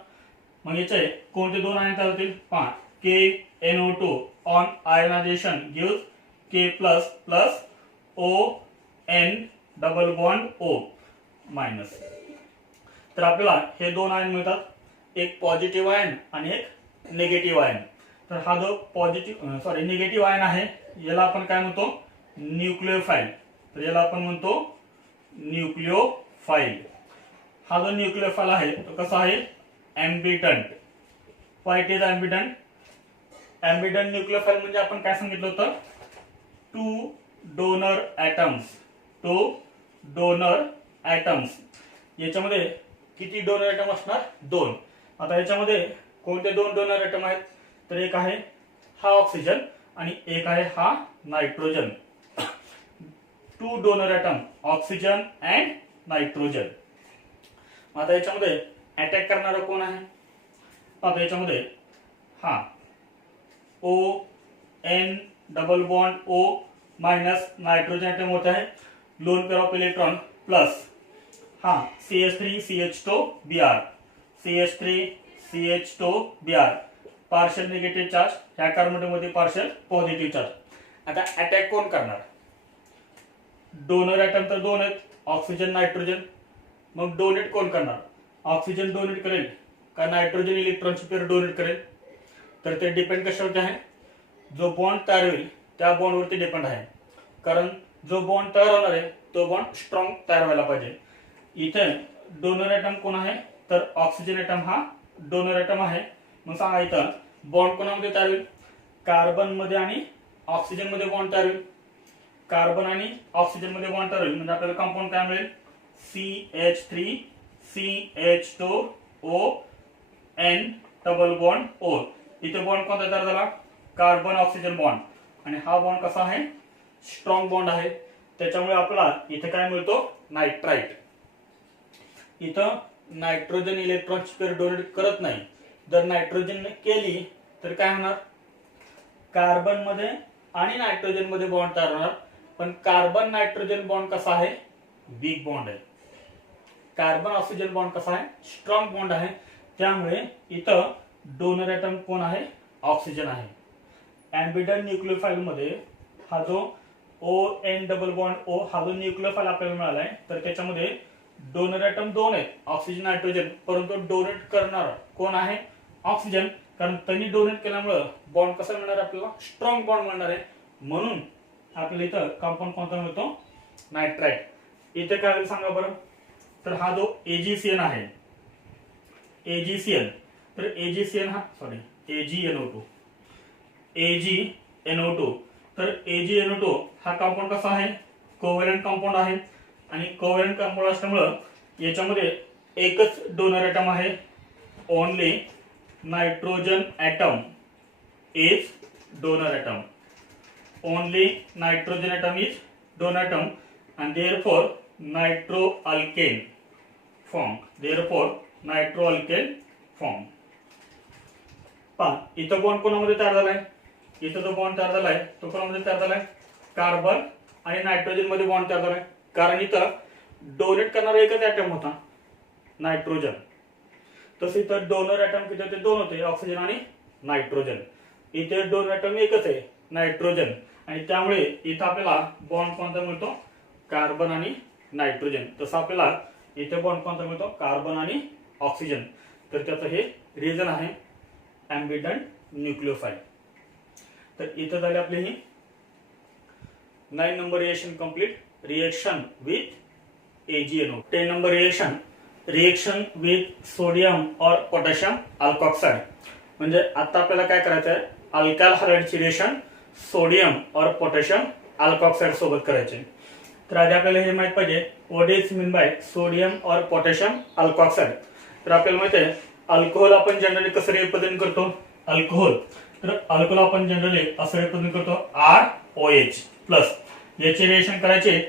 मग याचे कोणते दोन आयन तयार होतील? पहा KNO2 on ionization gives K plus plus ON double bond O minus. तर आपल्याला हे दोन आयन मिळतात, एक पॉझिटिव्ह आयन आणि एक निगेटिव्ह आयन. तर हा जो निगेटिव्ह आयन आहे याला आपण काय म्हणतो? न्यूक्लियोफाइल. तर याला आपण म्हणतो न्यूक्लियोफाइल. हा जो न्यूक्लियोफाइल आहे तो कसा आहे? Ambident. What is ambident? Ambident nucleophile म्हणजे आपण काय सांगितलं होतं? Two donor atoms. याच्यामध्ये किती डोनर ॲटम असणार? 2. आता याच्यामध्ये कोणते 2 डोनर ॲटम आहेत? तर एक आहे हा ऑक्सिजन आणि एक आहे हा nitrogen. 2 donor atom oxygen and nitrogen. आता याच्यामध्ये अटॅक करणारा कोण आहे? आता याच्यामध्ये हा ON double bond O minus nitrogen atom होता है, lone pair of electron plus हाँ CH3CH2Br, CH3CH2Br partial negative charge, ह्या कार्बन मध्ये पार्शियल पॉझिटिव्ह चार्ज. आता अटॅक कोण करणार? डोनर ॲटम तर दोन आहेत, ऑक्सिजन नायट्रोजन. मग डोनेट कोण करणार? ऑक्सिजन डोनेट करेल का नायट्रोजन इलेक्ट्रॉनची पेअर डोनेट करेल? तर ते डिपेंड कशावरती आहे? जो बॉन्ड तयार होईल त्या बॉन्डवरती डिपेंड आहे. कारण जो बॉन्ड तयार होणार आहे तो बॉन्ड स्ट्रॉंग तयार व्हायला पाहिजे. इथे डोनर ॲटम कोण आहे? तर ऑक्सिजन ॲटम हा डोनर ॲटम आहे. मग सांगा इथं बॉन्ड कोणामध्ये तयार होईल? कार्बन मध्ये आणि ऑक्सिजन मध्ये बॉन्ड तयार होईल. कार्बन आणि ऑक्सिजन मध्ये बॉन्ड तयार होईल म्हणजे आपल्याला कंपाऊंड काय मिळेल? CH3CH2ON double bond O. इथे बॉन्ड कोणता तयार झाला? Carbon oxygen bond. आणि हा बॉन्ड कसा आहे? स्ट्रॉंग बॉन्ड आहे. त्याच्यामुळे आपल्याला इथे काय मिळतो? नायट्राइट. इथं नायट्रोजन इलेक्ट्रॉनची पेअर डोनेट करत नाही. जर नायट्रोजन केली तर काय होणार? कार्बन मध्ये आणि नायट्रोजन मध्ये बॉन्ड तयार होणार. पण कार्बन नायट्रोजन बॉन्ड कसा आहे? वीक बॉन्ड आहे. कार्बन ऑक्सिजन बॉन्ड कसा आहे? स्ट्रॉंग बॉन्ड आहे. त्यामुळे इथं डोनर ॲटम कोण आहे? ऑक्सिजन आहे. एम्बिडल न्यूक्लियोफाइल मध्ये हा जो ON डबल बॉन्ड O हा जो न्यूक्लियोफाइल आपल्याला मिळाला आहे तर त्याच्यामध्ये डोनर ॲटम दोन आहेत, ऑक्सिजन नायट्रोजन. परंतु डोनेट करणार कोण आहे? ऑक्सिजन. कारण त्यांनी डोनेट केल्यामुळे बॉन्ड कसा मिळणार आपल्याला? स्ट्रॉंग बॉन्ड मिळणार आहे. म्हणून आपल्याला इथं कंपाऊंड कोणता मिळतो? नायट्राइट. इथे काय होईल सांगा बरं? तर हा जो AgCN आहे, AgCN, तर AgCN हा AgNO2, AgNO2. तर AgNO2 हा कंपाऊंड कसा आहे? कोव्हॅलेंट कंपाऊंड आहे. आणि कोव्हॅलेंट कंपाऊंड असल्यामुळे याच्यामध्ये एकच डोनर ॲटम आहे. Only nitrogen atom is donor atom. Only nitrogen atom is donor atom and therefore nitroalkane form. Therefore nitroalkane form. पहा इथं बॉन्ड कोणामध्ये तयार झालाय? इथं जो बॉन्ड तयार झालाय तो कोणामध्ये तयार झालाय? कार्बन आणि नायट्रोजन मध्ये बॉन्ड तयार झालाय. कारण इथं डोनेट करणारा एकच ॲटम होता, नायट्रोजन. तसं इथं डोनर ॲटम किती होते? दोन होते, ऑक्सिजन आणि नायट्रोजन. इथे डोनर ॲटम एकच आहे, नायट्रोजन. आणि त्यामुळे इथं आपल्याला बॉन्ड कोणता मिळतो? कार्बन आणि नायट्रोजन. तसं आपल्याला इथे बॉन्ड कोणता मिळतो? कार्बन आणि ऑक्सिजन. तर त्याचं हे रिजन आहे एम्बिडंट न्यूक्लियोफाइल. तर इथं झाले आपले ही 9 number reaction complete. Reaction with AgNO. 10 number reaction with sodium और पोटॅशियम अल्कॉक्साइड. म्हणजे आता आपल्याला काय करायचं आहे? अल्काइल हॅलाइडची रिएक्शन सोडियम और पोटॅशियम अल्कॉक्साइड सोबत करायचे. तर आधी आपल्याला हे माहित पाहिजे what is mean by sodium और पोटॅशियम अल्कॉक्साइड. तर आपल्याला माहित आहे अल्कोहोल आपण जनरली कसं रिप्रेझेंट करतो? अल्कोहोल, तर अल्कोहोल आपण जनरली असं रिप्रेझेंट करतो ROH प्लस. याचे रिएक्शन करायचे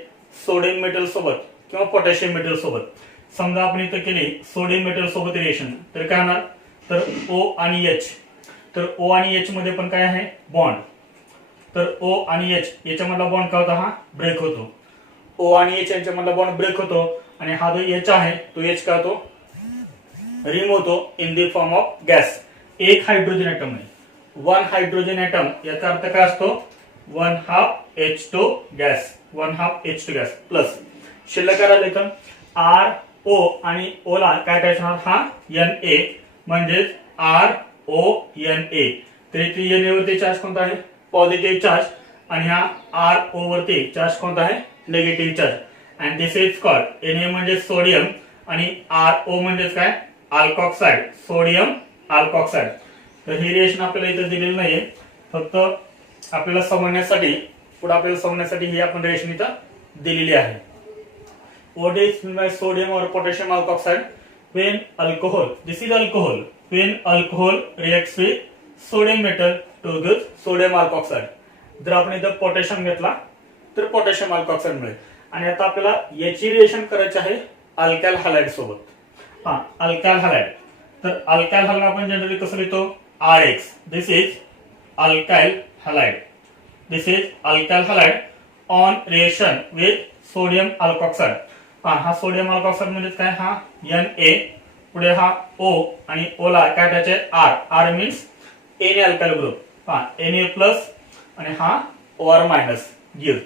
सोडियम मेटल सोबत किंवा पोटॅशियम मेटल सोबत. समजा आपण इथं केली सोडियम मेटल सोबत रिएक्शन तर काय होणार? तर O आणि H. तर O आणि H मध्ये पण काय आहे? बॉन्ड. तर O आणि H याच्यामधला बॉन्ड काय होता? हा ब्रेक होतो. O आणि H यांच्यामधला बॉन्ड ब्रेक होतो आणि हा जो H आहे तो H काय होतो? रिमूव्ह होतो in the form of gas. एक हायड्रोजन ॲटम आहे, 1 हायड्रोजन ॲटम. याचा अर्थ काय असतो? 1/2 H2 gas, 1/2 H2 gas plus शिल्लक काय राहिलं इथं? RO आणि O ला काय काय असणार? हा Na म्हणजेच RONA. तर इथे Na वरती चार्ज कोणता आहे? Positive charge. आणि हा RO वरती चार्ज कोणता आहे? Negative charge. And this is called Na म्हणजे सोडियम आणि RO म्हणजे काय? अल्कॉक्साइड, सोडियम अल्कॉक्साइड. तर ही रिएक्शन आपल्याला इथे दिलेली नाहीये, फक्त आपल्याला समजण्यासाठी पुढे आपल्याला समजण्यासाठी ही आपण रिएक्शन इथं दिलेली आहे. What is mean by sodium और potassium alkoxide? When alcohol, this is alcohol, when alcohol reacts with sodium metal to give sodium alkoxide. जर आपण इथं पोटॅशियम घेतला तर पोटॅशियम अल्कोऑक्साईड मिळेल. आणि आता आपल्याला याची रिएक्शन करायची आहे अल्काइल हॅलाइड सोबत. Alkyl halide. तर अल्काइल हॅलाइड आपण जनरली कसं लिहितो, RX. This is alkyl halide. This is alkyl halide on reaction with sodium alkoxide. हा सोडियम अल्कोऑक्साइड म्हणजे काय, हा Na, पुढे हा O आणि O ला काय टाकायचे R means Na alkyl group. Na plus आणि हा OR मायनस गिव्ह.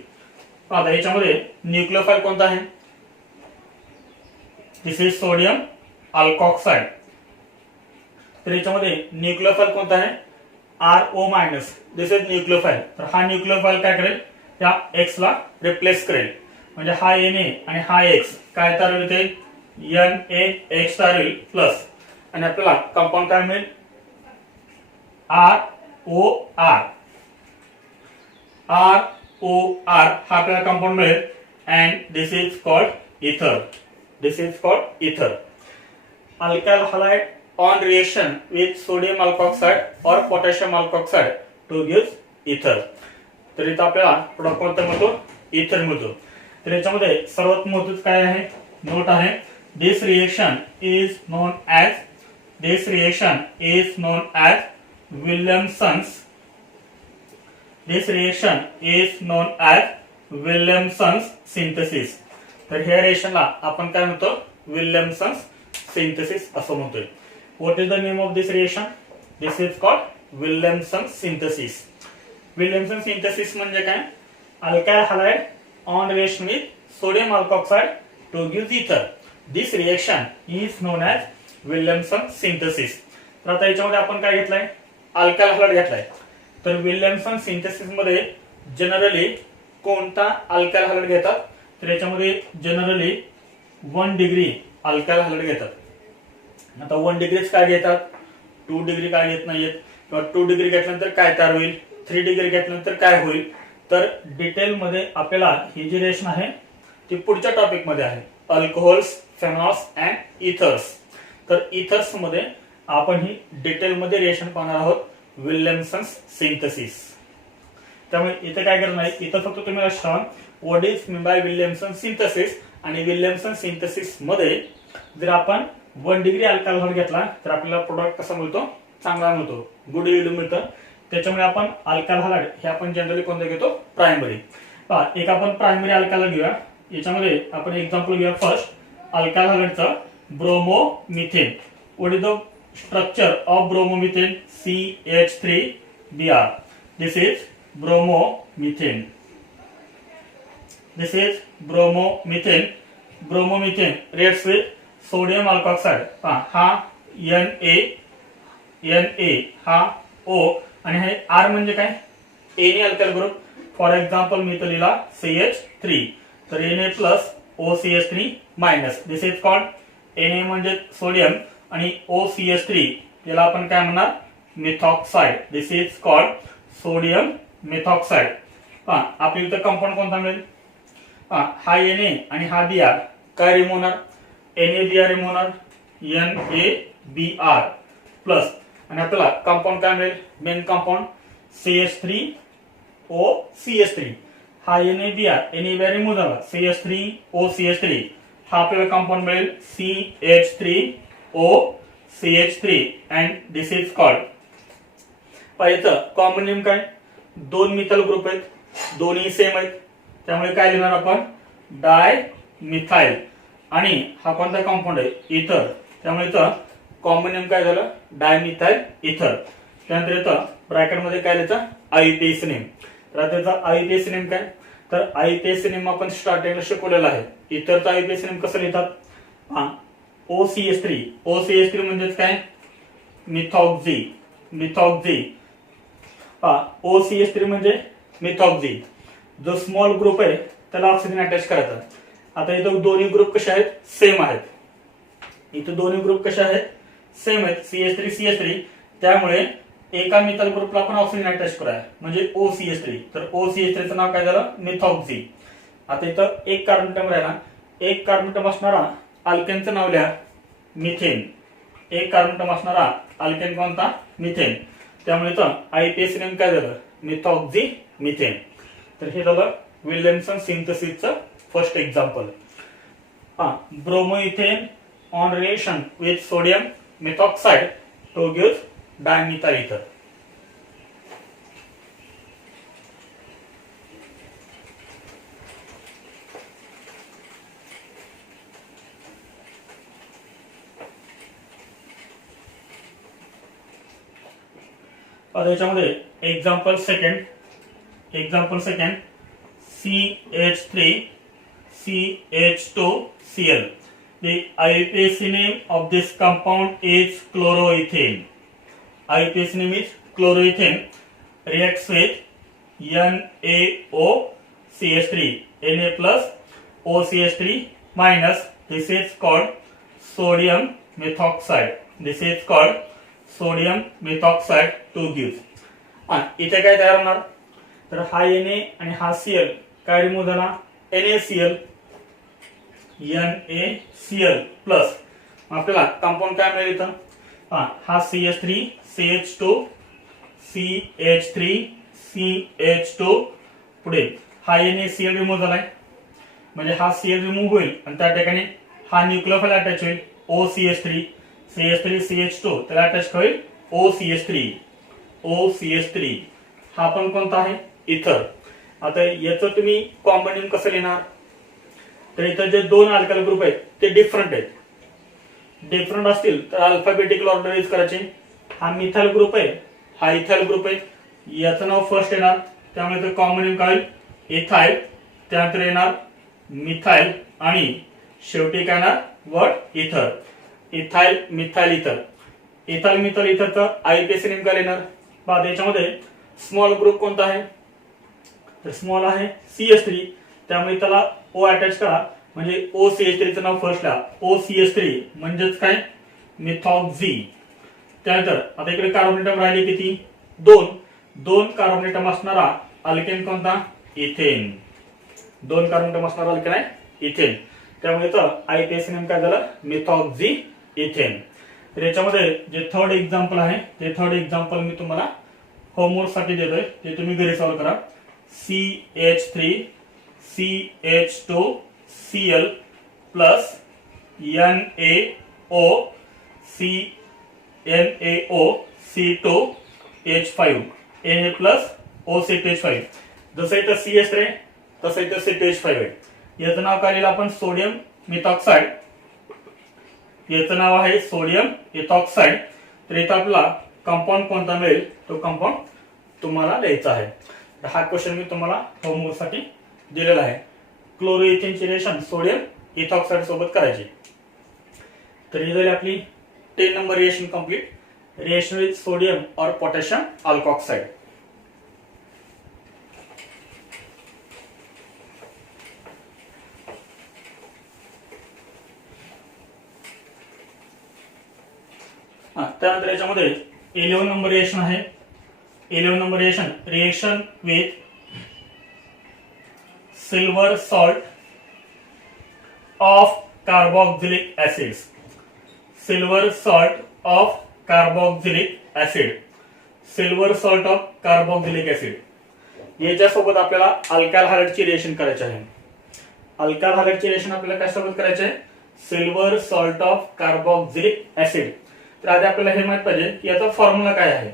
आता याच्यामध्ये न्यूक्लियोफाइल कोणता आहे, दिस इज सोडियम अल्कोऑक्साइड. तर याच्यामध्ये न्यूक्लियोफाइल कोणता आहे, RO minus. This is nucleophile. तर हा न्यूक्लियोफाइल काय करेल, त्या X ला रिप्लेस करेल. म्हणजे हा Na आणि हा X काय तयार होईल, ते NaX तयार होईल प्लस. आणि आपल्याला कंपाऊंड काय मिळेल, ROR. ROR हा आपल्याला कंपाऊंड मिळेल. And this is called ether. This is called ether. Alkyl halide on reaction with sodium alkoxide और पोटॅशियम अल्कोऑक्साइड टू गिव्ह इथर. तर इथं आपल्याला प्रोडक्ट कोणता मिळतो, इथर मिळतो. तर याच्यामध्ये सर्वात महत्त्वाचं काय आहे, नोट आहे, this reaction is known as Williamson's. This reaction is known as Williamson's synthesis. तर ह्या रिएक्शनला आपण काय म्हणतो, विल्यमसन्स सिंथेसिस असं म्हणतोय. What is the name of this reaction, this is called Williamson's synthesis. Williamson synthesis म्हणजे काय, alkyl halide on reaction with sodium alkoxide to give ether. This reaction is known as Williamson synthesis. तर आता याच्यामध्ये आपण काय घेतलंय, alkyl halide घेतलाय. तर विल्यमसन सिंथेसिस मध्ये जनरली कोणता अल्काइल हॅलाइड घेतात, तर याच्यामध्ये जनरली 1 डिग्री अल्काइल हॅलाइड घेतात. आता 1 डिग्रीच काय घेतात, 2 डिग्री काय घेत नाहीयेत. किंवा 2 डिग्री घेतल्यानंतर काय तयार होईल, 3 डिग्री घेतल्यानंतर काय होईल. तर डिटेल मध्ये आपल्याला ही जी रिएक्शन आहे ती पुढच्या टॉपिक मध्ये आहे, अल्कोहोल्स, फेनॉल्स अँड इथर्स. तर इथर्स मध्ये आपण ही डिटेल मध्ये रिएक्शन पाहणार आहोत, विल्यमसन्स सिंथेसिस. त्यामुळे इथे काय करणार आहे, इथं फक्त तुम्ही लक्षात what is mean bye Williamson synthesis. आणि विल्यमसन सिंथेसिस मध्ये जर आपण 1 डिग्री अल्काइल हॅलाइड घेतला तर आपल्याला प्रोडक्ट कसा मिळतो, चांगला मिळतो, गुड यील्ड मिळतं. त्याच्यामुळे आपण अल्काइल हॅलाइड हे आपण जनरली कोणतं घेतो, प्रायमरी. एक आपण प्रायमरी अल्काइल घेऊया. याच्यामध्ये आपण एक्झाम्पल घेऊया फर्स्ट अल्काइल हॅलाइडचा bromomethane. What is the structure of bromomethane, CH3Br. This is bromomethane. This is bromomethane. Bromomethane reacts with sodium alkoxide. हा Na हा O आणि हे R म्हणजे काय, Na alkyl group. For example मी तो लिहिला CH3. तर Na plus OCH3 minus. This is called, Na म्हणजे सोडियम आणि OCH3 याला आपण काय म्हणणार, methoxide. This is called sodium methoxide. आपल्याला इथं कंपाऊंड कोणता मिळेल, हा Na आणि हा Br काय रिमूव्ह होणार, NaBr रिमूव्ह होणार, NaBr प्लस. आणि आपल्याला कंपाऊंड काय मिळेल, मेन कंपाऊंड CH3OCH3. हा NaBr रिमूव्ह झाला, CH3OCH3. हा आपल्याला कंपाऊंड मिळेल CH3OCH3 and this is called. पाहिजे कॉमन नेम काय, 2 मिथाइल ग्रुप आहेत, दोन्ही सेम आहेत. त्यामुळे काय लिहिणार आपण, डाय मिथाइल. आणि हा कोणता कंपाऊंड आहे, इथर. त्यामुळे इथं कॉमन नेम काय झालं, डायमिथाइल इथर. त्यानंतर इथं ब्रॅकेट मध्ये काय लिहायचं, IUPAC नेम. तर त्याचा IUPAC नेम काय, तर IUPAC नेम आपण स्टार्टिंगला शिकवलेला आहे. इथरचा IUPAC नेम कसं लिहितात, OCH3. OCH3 म्हणजेच काय, मिथॉक्झी. OCH3 म्हणजे मिथॉक्झी. जो स्मॉल ग्रुप आहे त्याला ऑक्सिजन अटॅच करायचा. आता इथं दोन्ही ग्रुप कसे आहेत, सेम आहेत. इथं दोन्ही ग्रुप कसे आहेत, सेम आहेत, CH3 त्यामुळे एका मिथाइल ग्रुपला आपण ऑक्सिजन अटॅच करूया म्हणजे OCH3. तर OCH3 चं नाव काय झालं, मिथॉक्झी. आता इथं एक कार्बन अटॉम राहिला, एक कार्बन अटॉम असणारा अल्केनचं नाव लिहा, मिथेन. एक कार्बन अटॉम असणारा अल्केन कोणता, मिथेन. त्यामुळे इथं IUPAC नेम काय झालं, मिथॉक्झी मिथेन. तर हे झालं विल्यमसन सिंथेसिसचं first example. Bromoethane on reaction with sodium methoxide to give dimethyl ether. आता याच्यामध्ये example second CH3 CH2Cl. The IUPAC name of this compound is chloroethane. IUPAC name is chloroethane. Reacts with NaOCH3, Na plus OCH3 minus. This is called sodium methoxide. This is called sodium methoxide to give. इथे काय तयार होणार, तर हा Na आणि हा Cl काय remove झाला, NaCl NaCl प्लस. आपल्याला कंपाऊंड काय मिळेल इथं, हा CH3 CH2 CH3 CH2 पुढे हा NaCl रिमूव्ह झालाय, म्हणजे हा Cl रिमूव्ह होईल आणि त्या ठिकाणी हा न्यूक्लियोफाइल अटॅच होईल OCH3 CH3 CH2 त्याला अटॅच होईल OCH3. हा पण कोणता आहे, इथर. आता याचं तुम्ही कॉमन नेम कसं लिहिणार, तर इथं जे दोन अल्काइल ग्रुप आहेत ते डिफरंट आहेत. डिफरंट असतील तर अल्फाबेटिकल ऑर्डर यूज करायचे. हा मिथाइल ग्रुप आहे, हा इथाइल ग्रुप आहे, याचं नाव फर्स्ट येणार, त्यामुळे तर कॉमन नेम काय इथाइल, त्यानंतर येणार मिथाइल आणि शेवटी काय येणार वर्ड इथर. इथाइल मिथाइल इथर. इथाइल मिथाइल इथरचं आयपीएसी नेम काय येणार. पहा याच्यामध्ये स्मॉल ग्रुप कोणता आहे, तर स्मॉल आहे CH3, त्यामुळे त्याला O अटॅच करा, म्हणजे OCH3 चं नाव फर्स्ट लिहा. OCH3 म्हणजेच काय मिथॉक्झी. त्यानंतर आता इकडे कार्बोनेटम राहिले किती, दोन कार्बोनेटम असणारा अल्केन कोणता, इथेन. दोन कार्बोनेटम असणारा अल्केन आहे इथेन, त्यामुळे इथं आयपीएसी नेम काय झालं, मिथॉक्झी इथेन. तर याच्यामध्ये जे थर्ड एक्झाम्पल आहे ते थर्ड एक्झाम्पल मी तुम्हाला होमवर्क साठी देतोय, ते तुम्ही घरी सॉल्व्ह करा. CH3 CH2Cl plus NaOC2H5 Na plus OC2H5. जसं इथं CH3 तसं इथं C2H5 आहे. याचं नाव काय लिहिलं आपण, सोडियम मिथॉक्साइड. याचं नाव आहे सोडियम इथॉक्साइड. तर इथं आपला कंपाऊंड कोणता मिळेल तो कंपाऊंड तुम्हाला लिहायचा आहे. हा क्वेश्चन मी तुम्हाला होमवर्क साठी दिलेला आहे. क्लोरोइथेनची रिएक्शन सोडियम इथॉक्साइड सोबत करायची. तर ही झाली आपली 10 number reaction complete. Reaction with sodium और पोटॅशियम अल्कोक्साइड. त्यानंतर याच्यामध्ये 11 नंबर रिएक्शन आहे. 11 number reaction with silver salt of carboxylic acids. Silver salt of carboxylic acid. Silver salt of carboxylic acid याच्यासोबत आपल्याला अल्काइल हायड्रेटची रिएक्शन करायची आहे. अल्काइल हायड्रेटची रिएक्शन आपल्याला कशासोबत करायची आहे, silver salt of carboxylic acid. तर आधी आपल्याला हे माहित पाहिजे की याचा फॉर्म्युला काय आहे,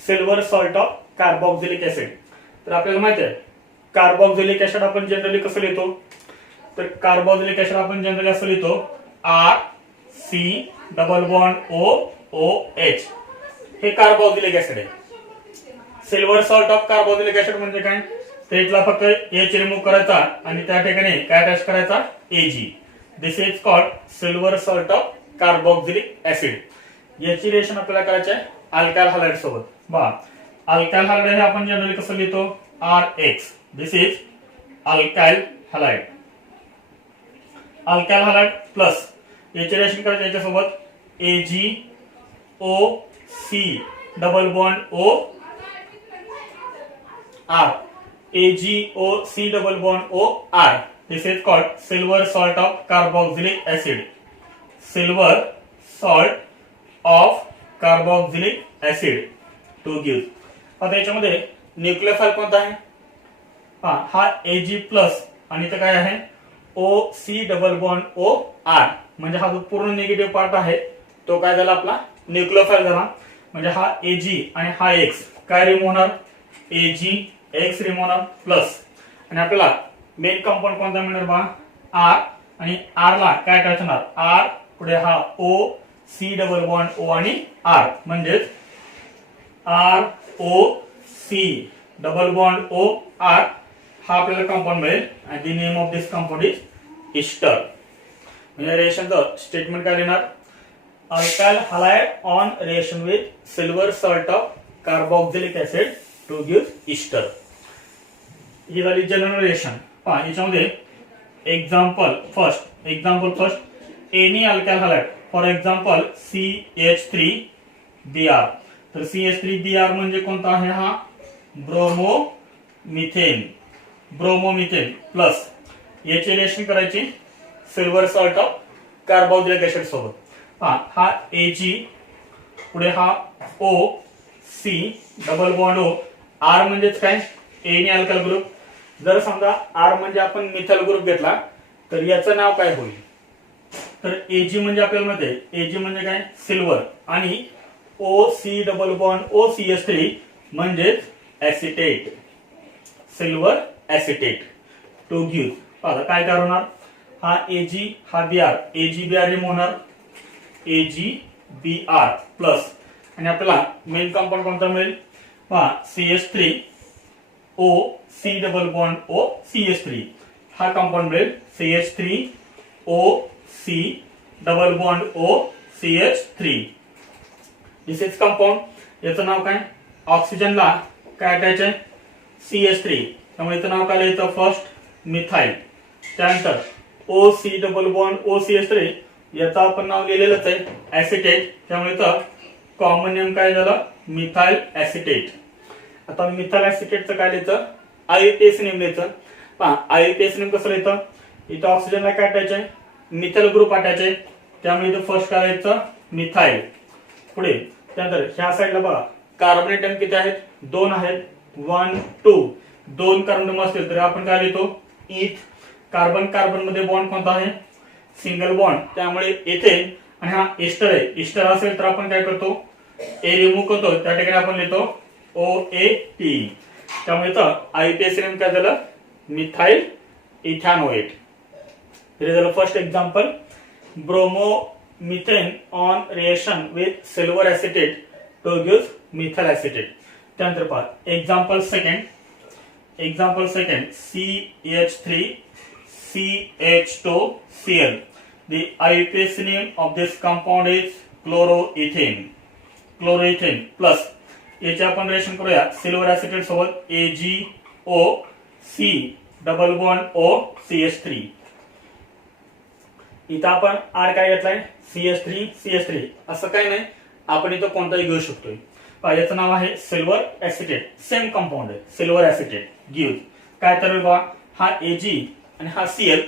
silver salt of carboxylic acid. तर आपल्याला माहित आहे कार्बोक्सिलिक ऍसिड आपण जनरली कसं लिहितो, तर कार्बोक्सिलिक ऍसिड आपण जनरली असं लिहितो RC डबल बॉन्ड OOH. हे कार्बोक्सिलिक ऍसिड आहे. Silver salt of carboxylic acid म्हणजे काय, तर इथला फक्त H रिमूव्ह करायचा आणि त्या ठिकाणी काय अटॅच करायचा Ag. This is called silver salt of carboxylic acid. याची रिएक्शन आपल्याला करायची आहे अल्काइल हायड्रेट सोबत. बघा अल्काइल हायड्रेट हे आपण जनरली कसं लिहितो RX. This is alkyl hydrate. Alkyl hydrate plus याची रिएक्शन करायची याच्यासोबत AgOC double bond O R. AgOC double bond O R. This is called silver salt of carboxylic acid. Silver salt of carboxylic acid to give. आता याच्यामध्ये nucleophile कोणता आहे? हा Ag plus आणि इथं काय आहे OC डबल बॉन्ड OR, म्हणजे हा जो पूर्ण निगेटिव्ह पार्ट आहे तो काय झाला आपला न्यूक्लियोफाइल झाला. म्हणजे हा Ag आणि हा X काय रिमूव्ह होणार, Ag X रिमूव्ह होणार प्लस, आणि आपल्याला मेन कंपाऊंड कोणता मिळणार बा R, आणि R ला काय अटॅच होणार R पुढे हा OC डबल बॉन्ड O आणि R, म्हणजे ROC डबल बॉन्ड OR हा आपल्याला कंपाऊंड मिळेल. आणि the name of this compound is ester. म्हणजे रिएक्शनचं स्टेटमेंट काय लिहिणार, alkyl halide on reaction with silver salt of carboxylic acid to give ester. ही झाली जनरल रिएक्शन. पहा याच्यामध्ये example first any alkyl halide, for example CH3Br. तर CH3Br म्हणजे कोणता आहे, हा ब्रोमोमिथेन प्लस याची रिएक्शन करायची silver salt of carboxylic acid सोबत. हा Ag पुढे हा OC double bond O, R म्हणजेच काय एनी अल्काइल ग्रुप. जर समजा R म्हणजे आपण मिथाइल ग्रुप घेतला तर याचं नाव काय होईल, तर Ag म्हणजे आपल्याला माहिती आहे Ag म्हणजे काय सिल्वर, आणि OC डबल बॉन्ड OCH3 म्हणजेच acetate, silver acetate to give. आता काय करणार, हा Ag हा Br, AgBr रिमूव्ह होणार AgBr प्लस, आणि आपल्याला मेन कंपाऊंड कोणता मिळेल, पहा CH3OC डबल बॉन्ड OCH3 हा कंपाऊंड मिळेल CH3OC double bond OCH3. This is compound. याचं नाव काय, ऑक्सिजनला काय अटॅच आहे CH3, त्यामुळे याचं नाव काय लिहायचं फर्स्ट मिथाइल, त्यानंतर OC डबल बॉन्ड OCH3 याचं आपण नाव लिहिलेलंच आहे ऍसिटेट, त्यामुळे इथं कॉमन नेम काय झालं मिथाइल ऍसिटेट. आता मिथाइल ऍसिटेटचं काय लिहायचं, IUPAC नेम लिहायचं. पहा IUPAC नेम कसं लिहायचं, इथं ऑक्सिजनला काय अटॅच आहे मिथाइल ग्रुप अटॅच आहे, त्यामुळे इथं फर्स्ट काय लिहायचं मिथाइल. पुढे त्यानंतर ह्या साईडला बघा कार्बन ऍटम किती आहेत, 2 आहेत, 1 2, 2 कार्बन असतील तर आपण काय लिहितो इथ. कार्बन मध्ये बॉन्ड कोणता आहे सिंगल बॉन्ड, त्यामुळे येथे, आणि हा एस्टर आहे, एस्टर असेल तर आपण काय करतो ए रिमूव्ह करतो, त्या ठिकाणी आपण लिहितो OAT. त्यामुळे इथं IUPAC नेम काय झालं मिथाइल इथॅनोएट. हे झालं first example, bromomethane on reaction with silver acetate to give methyl acetate. त्यानंतर पहा example second CH3CH2Cl. The IUPAC name of this compound is chloroethane plus याचे आपण रिएक्शन करूया सिल्वर ऍसिटेट सोबत AgOC डबल बॉन्ड OCH3. इथं आपण R काय घेतलाय CH3 असं काय नाही, आपण इथं कोणताही घेऊ शकतोय. याचं नाव आहे सिल्वर ऍसिटेट, सेम कंपाऊंड आहे सिल्वर ऍसिटेट गिव्ह. काय तर बघा हा Ag आणि हा Cl,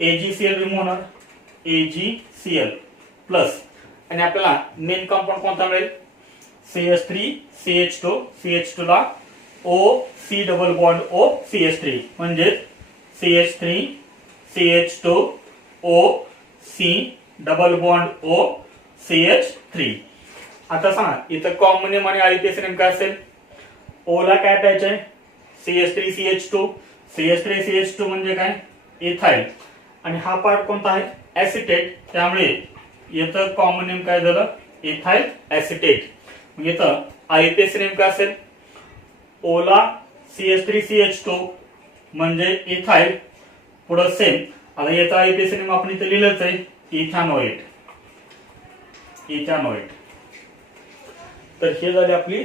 AgCl रिमूव्ह होणार AgCl प्लस, आणि आपल्याला मेन कंपाऊंड कोणता मिळेल CH3CH2 ला OC डबल बॉन्ड OCH3 म्हणजे CH3CH2OC डबल बॉन्ड OCH3. आता सांगा इथं कॉमन नेम आणि IUPAC नेम काय असेल, O ला काय अटॅच आहे CH3CH2 म्हणजे काय इथाइल, आणि हा पार्ट कोणता आहे ऍसिटेट, त्यामुळे याचं कॉमन नेम काय झालं इथाइल ऍसिटेट. म्हणजे इथं IUPAC नेम काय असेल, O ला CH3CH2 म्हणजे इथाइल, पुढे सेम. आता याचा IUPAC नेम आपण इथे लिहिलंच आहे इथॅनोएट. तर हे झाली आपली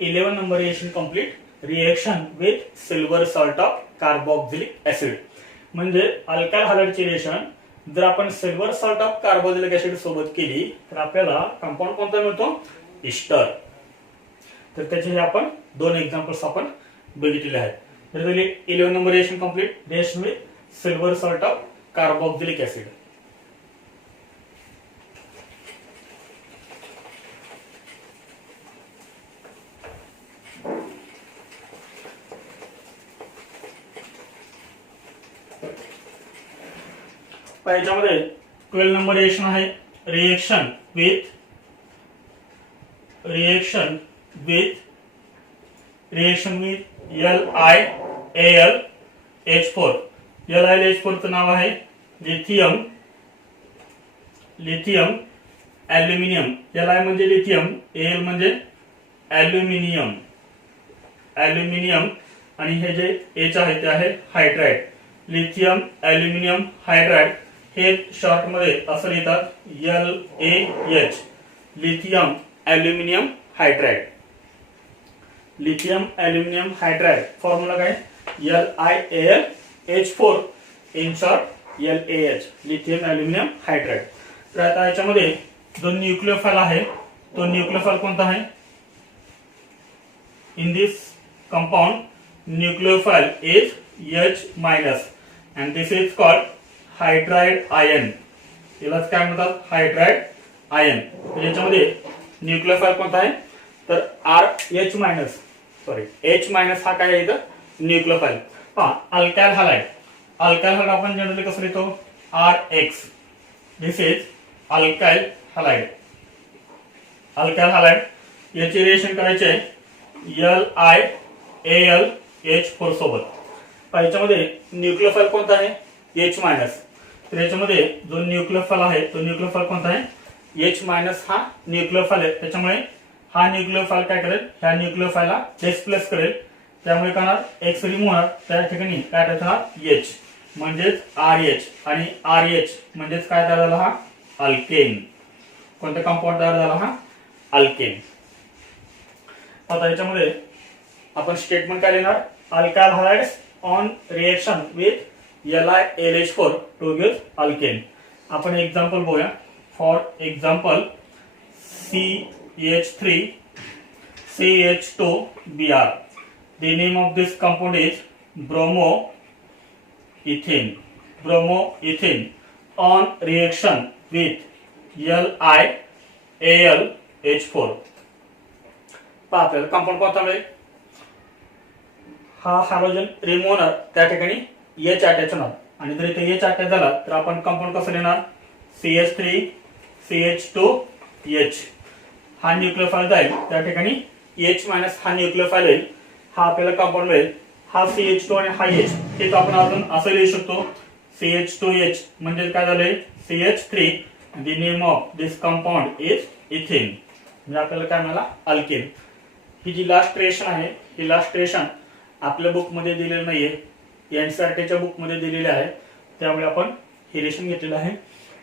11 number reaction complete, reaction with silver salt of carboxylic acid. म्हणजे अल्काइल हॅलाइडची रिएक्शन जर आपण silver salt of carboxylic acid सोबत केली तर आपल्याला कंपाऊंड कोणता मिळतो ईस्टर. तर त्याचे हे आपण 2 एक्झाम्पल्स आपण बघितलेले आहेत. तर 11 number reaction complete, reaction with silver salt of carboxylic acid. याच्यामध्ये 12 नंबर रिएक्शन आहे रिएक्शन विथ LiAlH4. LiAlH4 चं नाव आहे लिथियम ॲल्युमिनियम. Li म्हणजे लिथियम, Al म्हणजे ॲल्युमिनियम आणि हे जे H आहे ते आहे हायड्राइड. लिथियम ॲल्युमिनियम हायड्राइड हे शॉर्ट मध्ये असं लिहितात LaH, lithium aluminium hydride. Lithium aluminium hydride formula काय LiAlH4 in short LaH, lithium aluminium hydride. तर आता याच्यामध्ये जो न्यूक्लियोफाइल आहे तो न्यूक्लियोफाइल कोणता आहे? In this compound nucleophile is H- and this is called hydride ion. यालाच काय म्हणतात? Hydride ion. तर याच्यामध्ये न्यूक्लियोफाइल कोणता आहे तर H- हा काय आहे इथं न्यूक्लियोफाइल. पहा अल्काइल हॅलाइड आपण जनरली कसं लिहितो Rx. This is alkyl halide. याचे रिएक्शन करायचे LiAlH4 सोबत. याच्यामध्ये न्यूक्लियोफाइल कोणता आहे H-. तर याच्यामध्ये जो न्यूक्लियोफाइल आहे तो न्यूक्लियोफाइल कोणता आहे H- हा न्यूक्लियोफाइल आहे. त्याच्यामुळे हा न्यूक्लियोफाइल काय करेल ह्या न्यूक्लियोफाइलला डिस्प्लेस करेल. त्यामुळे काय होणार X रिमूव्ह होणार. त्या ठिकाणी काय होणार H म्हणजेच RH आणि RH म्हणजेच काय तयार झाला हा अल्केन. कोणता कंपाऊंड तयार झाला हा अल्केन. आता याच्यामध्ये आपण स्टेटमेंट काय लिहिणार alkyl halides on reaction with LiAlH4 to give alkane. आपण एग्जांपल बघूया. For example CH3CH2Br. The name of this compound is bromoethane on reaction with LiAlH4. पहा आपल्याला कंपाऊंड कोणता मिळेल हा हायड्रोजन रिमूव्ह होणार त्या ठिकाणी H अटॅच होणार आणि जर इथे H अटॅच झाला तर आपण कंपाऊंड कसं लिहिणार CH3CH2H. हा न्यूक्लियोफाइल जाईल त्या ठिकाणी H- हा न्यूक्लियोफाइल येईल. हा आपल्याला कंपाऊंड मिळेल. हा CH2 आणि हा H हे आपण अजून असं लिहू शकतो CH2H म्हणजे काय झाले CH3. The name of this compound is ethane. म्हणजे आपल्याला काय मिळाला अल्केन. ही जी लास्ट रिएक्शन आहे ही लास्ट रिएक्शन आपल्या बुक मध्ये दिलेली नाहीये एनसीईआरटीच्या बुक मध्ये दिलेली आहे. त्यामुळे आपण ही रिएक्शन घेतलेलं आहे.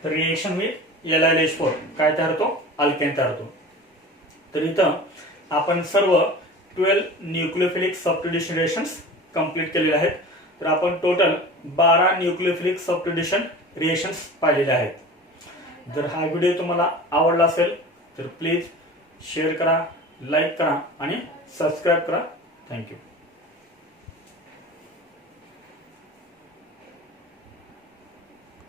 तर रिएक्शन विथ LiAlH4 काय तयार होतो अल्केन तयार होतो. तर इथं आपण सर्व 12 न्यूक्लियोफिलिक सबस्टिट्यूशन रिएक्शन्स कंप्लीट केलेले आहेत. तर आपण टोटल 12 न्यूक्लियोफिलिक सबस्टिट्यूशन रिएक्शन्स पाहिलेले आहेत. जर हा व्हिडिओ तुम्हाला आवडला असेल तर प्लीज शेअर करा, लाईक करा आणि सबस्क्राईब करा. थँक्यू.